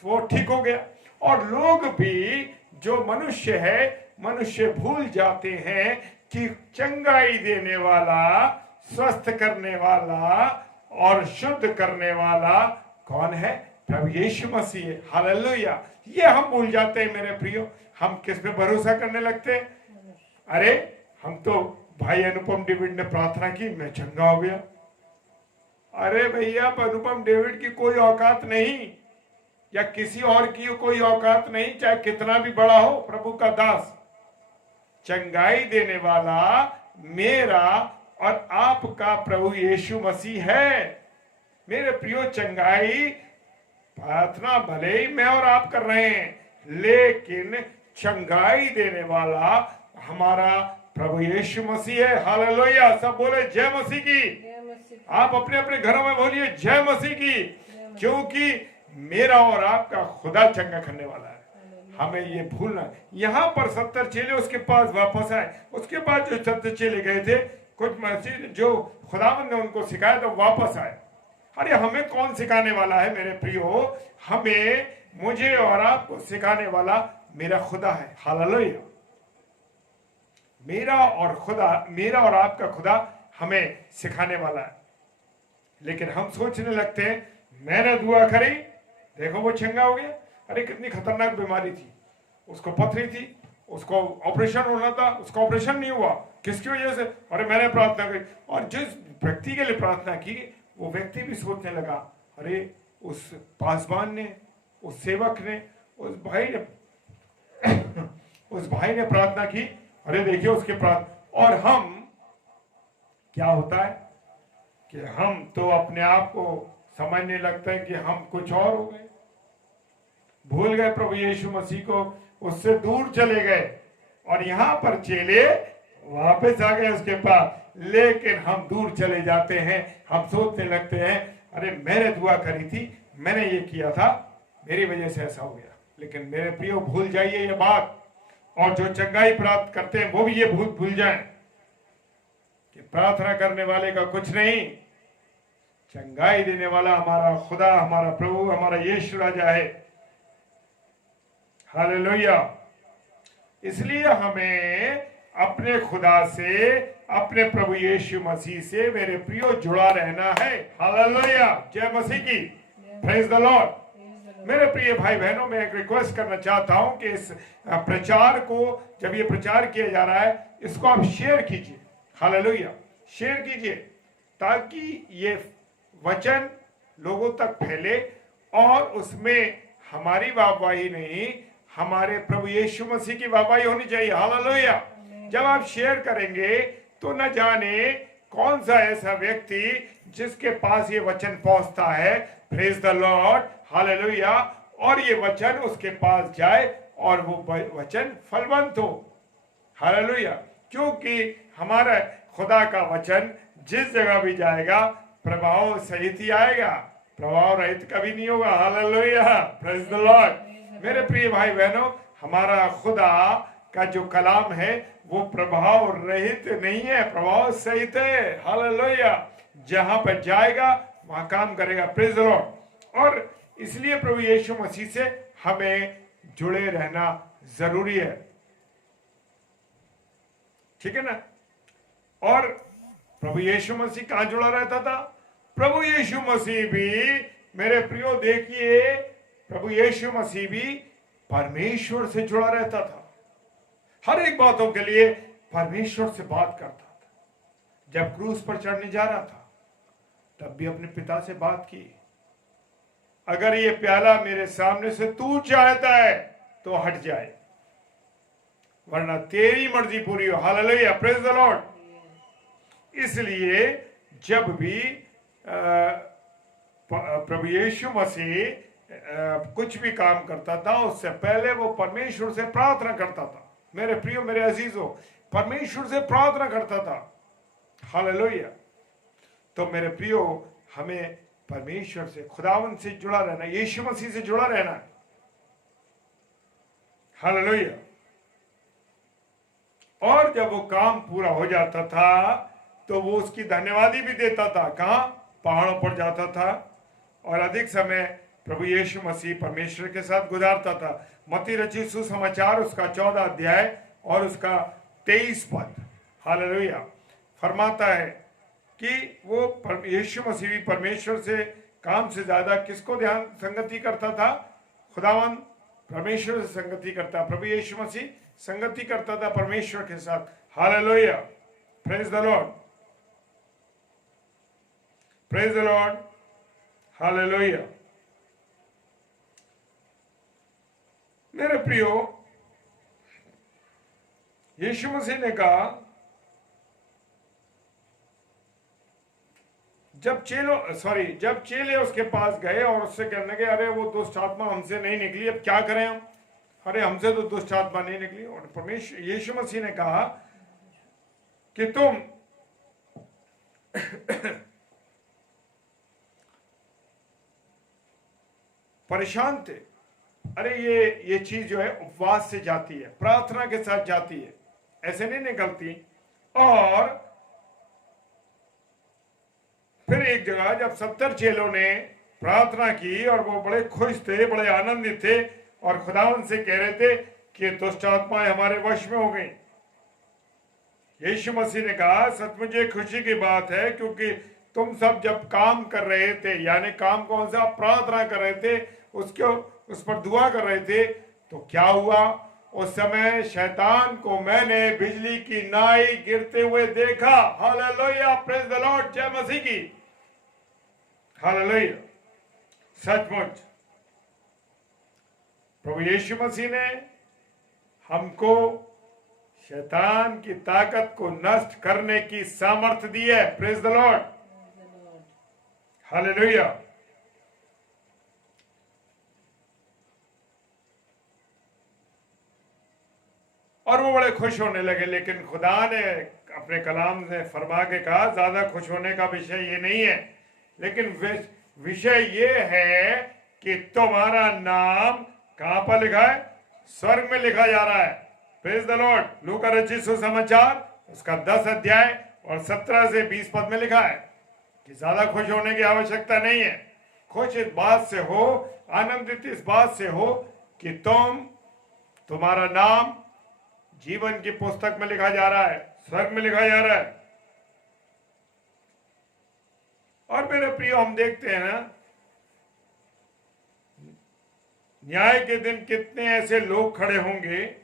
वो ठीक हो गया। और लोग भी, जो मनुष्य है, मनुष्य भूल जाते हैं कि चंगाई देने वाला, स्वस्थ करने वाला और शुद्ध करने वाला कौन है? प्रभु यीशु मसीह है। हालेलुया। ये हम भूल जाते हैं मेरे प्रियो। हम किस पे भरोसा करने लगते हैं? अरे हम तो, भाई अनुपम डेविड ने प्रार्थना की, मैं चंगा हो गया। अरे भैया, अनुपम डेविड की कोई औकात नहीं, या किसी और की कोई औकात नहीं, चाहे कितना भी बड़ा हो प्रभु का दास। चंगाई देने वाला मेरा और आपका प्रभु यीशु मसीह है। मेरे प्रियो, चंगाई प्रार्थना भले ही मैं और आप कर रहे हैं, लेकिन चंगाई देने वाला हमारा प्रभु यीशु मसीह है। हालेलुया। सब बोले जय मसीह की। आप अपने अपने घरों में बोलिए जय मसीह की, क्योंकि मेरा और आपका खुदा चंगा करने वाला है। हमें ये भूलना। यहाँ पर 70 चेले उसके पास वापस आए। उसके बाद जो 70 चेले गए थे, कुछ मसीह जो खुदावंद ने उनको सिखाया, तो वापस आए। अरे हमें कौन सिखाने वाला है मेरे प्रियो? हमें, मुझे और आपको सिखाने वाला मेरा खुदा है। हालेलुया। मेरा और आपका खुदा हमें सिखाने वाला है। लेकिन हम सोचने लगते हैं, मैंने दुआ करी, देखो वो चंगा हो गया। अरे कितनी खतरनाक बीमारी थी, उसको पथरी थी, उसको ऑपरेशन होना था, उसका ऑपरेशन नहीं हुआ। किसकी वजह से? अरे मैंने प्रार्थना की। और जिस व्यक्ति के लिए प्रार्थना की, वो व्यक्ति भी सोचने लगा, अरे उस पासवान ने, उस सेवक ने, उस भाई ने प्रार्थना की, अरे देखिए उसके प्रार्थना। और हम, क्या होता है कि हम तो अपने आप को समझने लगते हैं कि हम कुछ और हो गए, भूल गए प्रभु यीशु मसीह को, उससे दूर चले गए। और यहाँ पर चेले वापस आ गए उसके पास, लेकिन हम दूर चले जाते हैं। हम सोचने लगते हैं, अरे मैंने दुआ करी थी, मैंने ये किया था, मेरी वजह से ऐसा हो गया। लेकिन मेरे प्रियो, भूल जाइए ये बात। और जो चंगाई प्राप्त करते हैं वो भी ये भूल जाएं कि प्रार्थना करने वाले का कुछ नहीं, चंगाई देने वाला हमारा खुदा, हमारा प्रभु, हमारा यीशु राजा है। हालेलुया। इसलिए हमें अपने खुदा से, अपने प्रभु यीशु मसीह से मेरे प्रियो जुड़ा रहना है। हालेलुया। जय मसीह की। Praise the Lord. मेरे प्रिय भाई बहनों, मैं एक रिक्वेस्ट करना चाहता हूं कि इस प्रचार को, जब ये प्रचार किया जा रहा है, इसको आप शेयर कीजिए। हालेलुया। शेयर कीजिए, ताकि ये वचन लोगों तक फैले और उसमें हमारी वाहवाही नहीं, हमारे प्रभु यीशु मसीह की वाहवाही होनी चाहिए। हालेलुया। जब आप शेयर करेंगे तो न जाने कौन सा ऐसा व्यक्ति जिसके पास ये वचन पहुंचता है, प्रेज द लॉर्ड, हालेलुया, और ये वचन उसके पास जाए और वो वचन फलवंत हो। हालेलुया। क्योंकि हमारा खुदा का वचन जिस जगह भी जाएगा प्रभाव सहित ही आएगा, प्रभाव रहित कभी नहीं होगा। Hallelujah, praise the Lord. मेरे प्रिय भाई बहनों, हमारा खुदा का जो कलाम है वो प्रभाव रहित नहीं है, प्रभाव सहित है। हालेलुया। जहां पर जाएगा वहां काम करेगा, प्रेज द लॉर्ड। और इसलिए प्रभु यीशु मसीह से हमें जुड़े रहना जरूरी है, ठीक है ना। और प्रभु यीशु मसीह कहां जुड़ा रहता था? प्रभु यीशु मसीह भी, मेरे प्रियो देखिए, प्रभु यीशु मसीह भी परमेश्वर से जुड़ा रहता था। हर एक बातों के लिए परमेश्वर से बात करता था। जब क्रूस पर चढ़ने जा रहा था तब भी अपने पिता से बात की, अगर ये प्याला मेरे सामने से तू चाहता है तो हट जाए, वरना तेरी मर्जी पूरी हो। Hallelujah, praise the Lord. इसलिए जब भी प्रभु यीशु मसीह कुछ भी काम करता था उससे पहले वो परमेश्वर से प्रार्थना करता था। मेरे प्रियो, मेरे अजीजों, परमेश्वर से प्रार्थना करता था। हालेलुया। तो मेरे प्रियो, हमें परमेश्वर से, खुदावन से जुड़ा रहना, यीशु मसीह से जुड़ा रहना। हालेलुया। और जब वो काम पूरा हो जाता था तो वो उसकी धन्यवादी भी देता था। कहां? पहाड़ों पर जाता था और अधिक समय प्रभु यीशु मसीह परमेश्वर के साथ गुजारता था। मत्ती रचित सुसमाचार उसका 14 अध्याय और उसका 23 पद, हालेलुया, फरमाता है कि वो यीशु मसीह भी परमेश्वर से काम से ज्यादा किसको ध्यान संगति करता था? खुदावन परमेश्वर से संगति करता। प्रभु यीशु मसीह संगति करता था परमेश्वर के साथ। Hallelujah, praise the Lord, praise the Lord, hallelujah. मेरे प्रियो, यीशु मसीह ने कहा, जब चेले उसके पास गए और उससे कहने लगे, अरे वो दुष्ट आत्मा हमसे नहीं निकली, अब क्या करें हम? अरे हमसे तो दुष्ट आत्मा नहीं निकली। और परमेश्वर यीशु मसीह ने कहा कि तुम परेशान थे। अरे ये चीज जो है उपवास से जाती है, प्रार्थना के साथ जाती है, ऐसे नहीं निकलती। और फिर एक जगह जब 70 चेलों ने प्रार्थना की और वो बड़े खुश थे, बड़े आनंदित थे और खुदावन से कह रहे थे कि दुष्ट आत्माएं हमारे वश में हो गई। यीशु मसीह ने कहा, सचमुच ये खुशी की बात है, क्योंकि तुम सब जब काम कर रहे थे, यानी काम कौन सा? प्रार्थना कर रहे थे, उस पर दुआ कर रहे थे, तो क्या हुआ? उस समय शैतान को मैंने बिजली की नाई गिरते हुए देखा। हालेलुया, प्रेज द लॉर्ड, जय मसीह की। हालेलुया। सचमुच प्रभु यीशु मसीह ने हमको शैतान की ताकत को नष्ट करने की सामर्थ्य दी है। Praise the Lord, hallelujah. और वो बड़े खुश होने लगे। लेकिन खुदा ने अपने कलाम से फरमा के कहा, ज्यादा खुश होने का विषय ये नहीं है, लेकिन विषय ये है कि तुम्हारा नाम कहां पर लिखा है? स्वर्ग में लिखा जा रहा है। Praise the Lord. लूका रचित सुसमाचार उसका 10 अध्याय और 17 से 20 पद में लिखा है कि ज्यादा खुश होने की आवश्यकता नहीं है। खुश इस बात से हो, आनंदित इस बात से हो कि तुम्हारा नाम जीवन की पुस्तक में लिखा जा रहा है, स्वर्ग में लिखा जा रहा है। और मेरे प्रियो, हम देखते हैं ना, न्याय के दिन कितने ऐसे लोग खड़े होंगे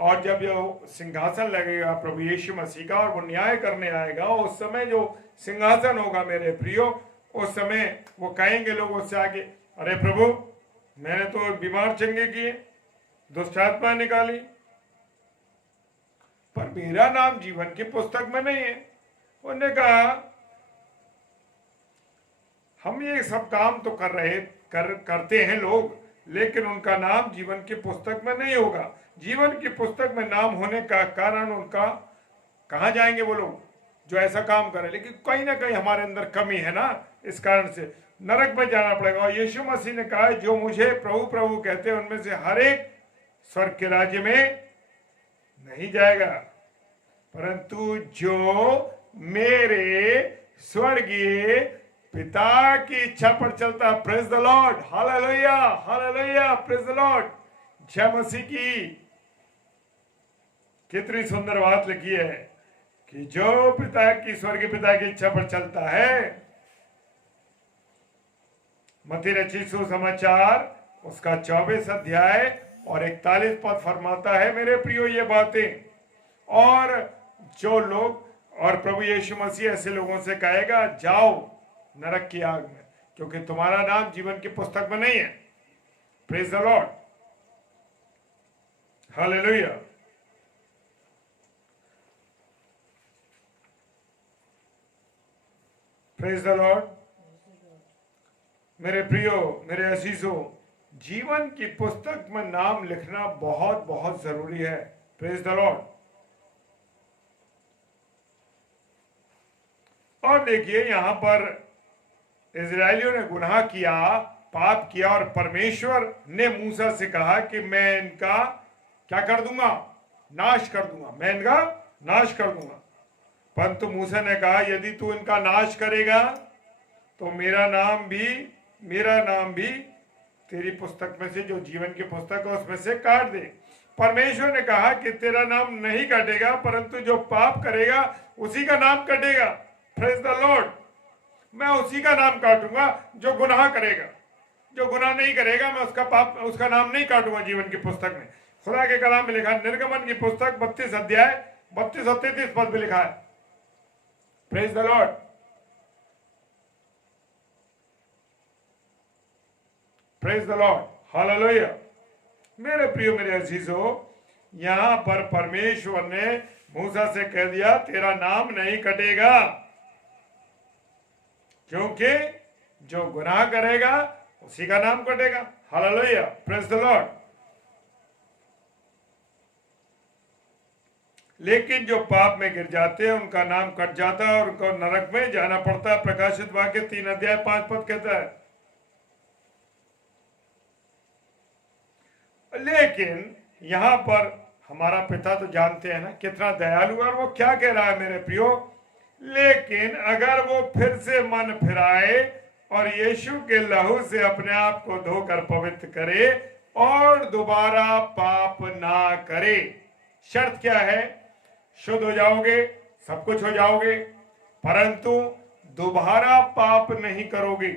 और जब जो सिंहासन लगेगा प्रभु यीशु मसीह का और वो न्याय करने आएगा, उस समय जो सिंहासन होगा मेरे प्रियो, उस समय वो कहेंगे लोग उससे आगे, अरे प्रभु मैंने तो बीमार चंगे किए, दुष्ट आत्मा निकाली, पर मेरा नाम जीवन की पुस्तक में नहीं है। उन्होंने कहा हम ये सब काम तो करते हैं लोग, लेकिन उनका नाम जीवन की पुस्तक में नहीं होगा। जीवन की पुस्तक में नाम होने का कारण उनका कहाँ जाएंगे वो लोग जो ऐसा काम करे, लेकिन कहीं ना कहीं हमारे अंदर कमी है ना, इस कारण से नरक में जाना पड़ेगा। और यीशु मसीह ने कहा जो मुझे प्रभु प्रभु कहते हैं उनमें से हर एक स्वर्ग के राज्य में नहीं जाएगा, परंतु जो मेरे स्वर्गीय पिता की इच्छा पर चलता। Praise the Lord, hallelujah hallelujah, praise the Lord. जय मसीह की। कितनी सुंदर बात लिखी है कि जो पिता की स्वर्गीय पिता की इच्छा पर चलता है। मत्ती रचित सुसमाचार उसका 24 अध्याय और 41 पद फरमाता है, मेरे प्रियो ये बातें, और जो लोग, और प्रभु यीशु मसीह ऐसे लोगों से कहेगा जाओ नरक की आग में, क्योंकि तुम्हारा नाम जीवन की पुस्तक में नहीं है। Praise the Lord, hallelujah. Praise the Lord. मेरे प्रियो, मेरे अजीजों, जीवन की पुस्तक में नाम लिखना बहुत बहुत जरूरी है। Praise the Lord. और देखिए यहां पर इजरायलियों ने गुनाह किया, पाप किया, और परमेश्वर ने मूसा से कहा कि मैं इनका क्या कर दूंगा, नाश कर दूंगा, मैं इनका नाश कर दूंगा। परंतु मूसा ने कहा यदि तू इनका नाश करेगा तो मेरा नाम भी तेरी पुस्तक में से, जो जीवन की पुस्तक है उसमें से काट दे। परमेश्वर ने कहा कि तेरा नाम नहीं कटेगा, परंतु जो पाप करेगा उसी का नाम कटेगा। Praise the Lord. मैं उसी का नाम काटूंगा जो गुनाह करेगा, जो गुनाह नहीं करेगा मैं उसका नाम नहीं काटूंगा जीवन की पुस्तक में। खुदा के कलाम में लिखा है, निर्गमन की पुस्तक 32 अध्याय 32 और 33 पद में लिखा है। Praise the Lord. Praise the Lord, hallelujah. मेरे प्रियो, मेरे अजीजों, यहां पर परमेश्वर ने मूसा से कह दिया तेरा नाम नहीं कटेगा, क्योंकि जो गुनाह करेगा उसी का नाम कटेगा। Hallelujah, praise the Lord. लेकिन जो पाप में गिर जाते हैं उनका नाम कट जाता है और उनको नरक में जाना पड़ता है। प्रकाशित वाक्य 3 अध्याय 5 पद कहता है। लेकिन यहां पर हमारा पिता तो जानते हैं ना कितना दयालु है, और वो क्या कह रहा है मेरे प्रियो, लेकिन अगर वो फिर से मन फिराए और यीशु के लहू से अपने आप को धोकर पवित्र करे और दोबारा पाप ना करे। शर्त क्या है? शुद्ध हो जाओगे, सब कुछ हो जाओगे, परंतु दोबारा पाप नहीं करोगे।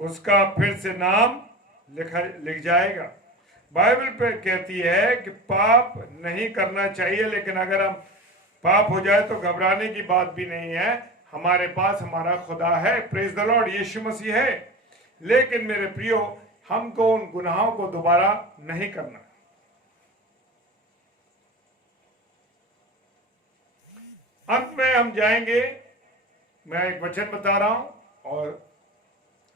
उसका फिर से नाम लिख जाएगा। बाइबल पे कहती है कि पाप नहीं करना चाहिए, लेकिन अगर हम पाप हो जाए तो घबराने की बात भी नहीं है। हमारे पास हमारा खुदा है, प्रेज द लॉर्ड, यीशु मसीह है। लेकिन मेरे प्रियो, हमको उन गुनाहों को दोबारा नहीं करना। अंत में हम जाएंगे, मैं एक वचन बता रहा हूं, और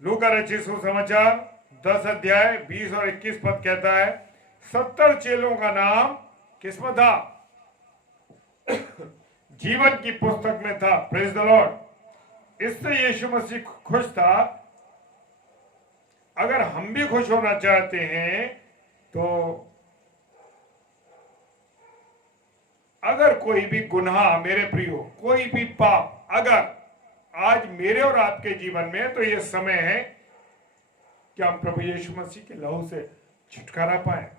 लूका रचित सुसमाचार 10 अध्याय 20 और 21 पद कहता है, 70 चेलों का नाम किसमें था? जीवन की पुस्तक में था। Praise the Lord. इससे यीशु मसीह खुश था। अगर हम भी खुश होना चाहते हैं तो अगर कोई भी गुनाह, मेरे प्रियो, कोई भी पाप अगर आज मेरे और आपके जीवन में है तो यह समय है कि हम प्रभु यीशु मसीह के लहू से छुटकारा पाए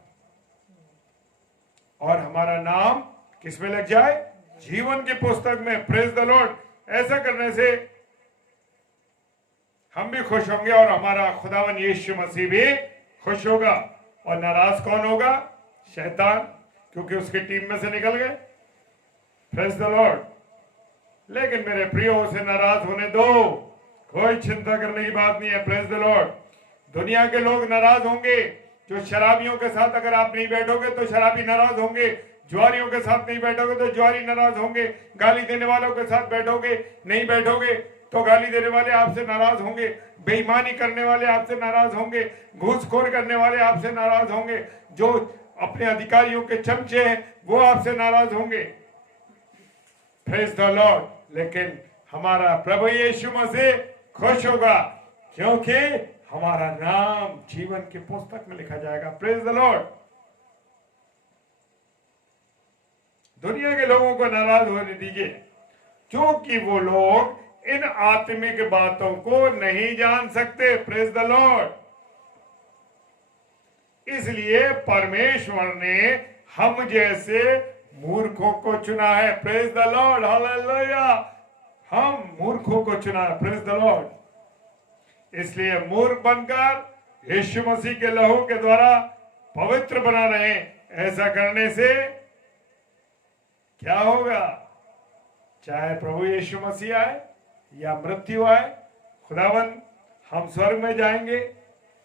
और हमारा नाम किसमें लग जाए? जीवन की पुस्तक में। Praise the Lord. ऐसा करने से हम भी खुश होंगे और हमारा खुदावन यीशु मसीह भी खुश होगा। और नाराज कौन होगा? शैतान, क्योंकि उसकी टीम में से निकल गए। Praise the Lord. लेकिन मेरे प्रियो से नाराज होने दो, कोई चिंता करने की बात नहीं है। Praise the Lord. दुनिया के लोग नाराज होंगे। जो शराबियों के साथ अगर आप नहीं बैठोगे तो शराबी नाराज होंगे, ज्वारियों के साथ नहीं बैठोगे तो ज्वारी नाराज होंगे, गाली देने वालों के साथ बैठोगे नहीं बैठोगे तो गाली देने वाले आपसे नाराज होंगे, बेईमानी करने वाले आपसे नाराज होंगे, घूसखोर करने वाले आपसे नाराज होंगे, जो अपने अधिकारियों के चमचे हैं वो आपसे नाराज होंगे। Praise the Lord. लेकिन हमारा प्रभु यीशु मसीह खुश होगा, क्योंकि हमारा नाम जीवन की पुस्तक में लिखा जाएगा। Praise the Lord. दुनिया के लोगों को नाराज होने दीजिए, क्योंकि वो लोग इन आत्मिक बातों को नहीं जान सकते। Praise the Lord. इसलिए परमेश्वर ने हम जैसे मूर्खों को चुना है। Praise the Lord. हालेलुया। हम मूर्खों को चुना है। Praise the Lord. इसलिए मूर्ख बनकर यीशु मसीह के लहू के द्वारा पवित्र बना रहे। ऐसा करने से क्या होगा? चाहे प्रभु यीशु मसीह आए या मृत्यु आए, खुदावन हम स्वर्ग में जाएंगे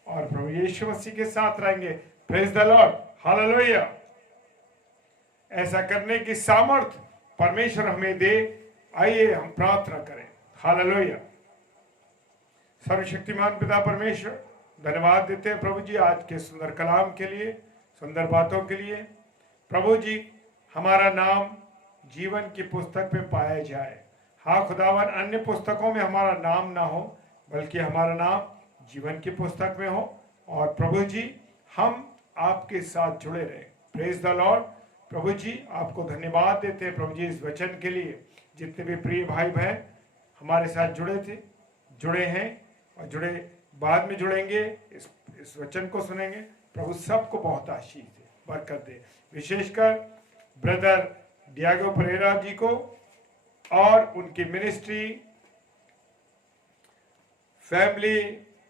और प्रभु यीशु मसीह के साथ रहेंगे। Praise the Lord. हालेलुया। ऐसा करने की सामर्थ्य परमेश्वर हमें दे। आइए हम प्रार्थना करें। हालेलुया। सर्वशक्तिमान पिता परमेश्वर, धन्यवाद देते हैं प्रभु जी आज के सुंदर कलाम के लिए, सुंदर बातों के लिए। प्रभु जी, हमारा नाम जीवन की पुस्तक में पाया जाए। हाँ खुदावन, अन्य पुस्तकों में हमारा नाम ना हो, बल्कि हमारा नाम जीवन की पुस्तक में हो। और प्रभु जी, हम आपके साथ जुड़े रहे। Praise the Lord. प्रभु जी, आपको धन्यवाद देते हैं प्रभु जी इस वचन के लिए। जितने भी प्रिय भाई बहन हमारे साथ जुड़े थे, जुड़े हैं और जुड़े बाद में जुड़ेंगे, इस वचन को सुनेंगे, प्रभु सबको बहुत आशीष दे, बरकत दे। विशेषकर ब्रदर डियागो परेरा जी को और उनकी ministry family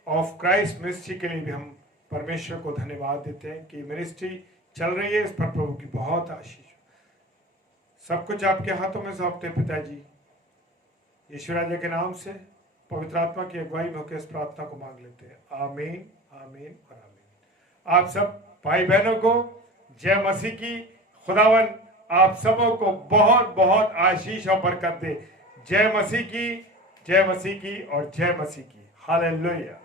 of Christ ministry के लिए भी हम परमेश्वर को धन्यवाद देते हैं कि मिनिस्ट्री चल रही है। इस पर प्रभु की बहुत आशीष। सब कुछ आपके हाथों में सौंपते पिताजी, यीशु राजा के नाम से पवित्र आत्मा की अगुवाई में होकर इस प्रार्थना को मांग लेते हैं। आमीन, आमीन और आमीन। आप सब भाई बहनों को जय मसीह की। खुदावन आप सबों को बहुत बहुत आशीष और बरकत दे। जय मसीह की, जय मसीह की और जय मसीह की। हालेलुया।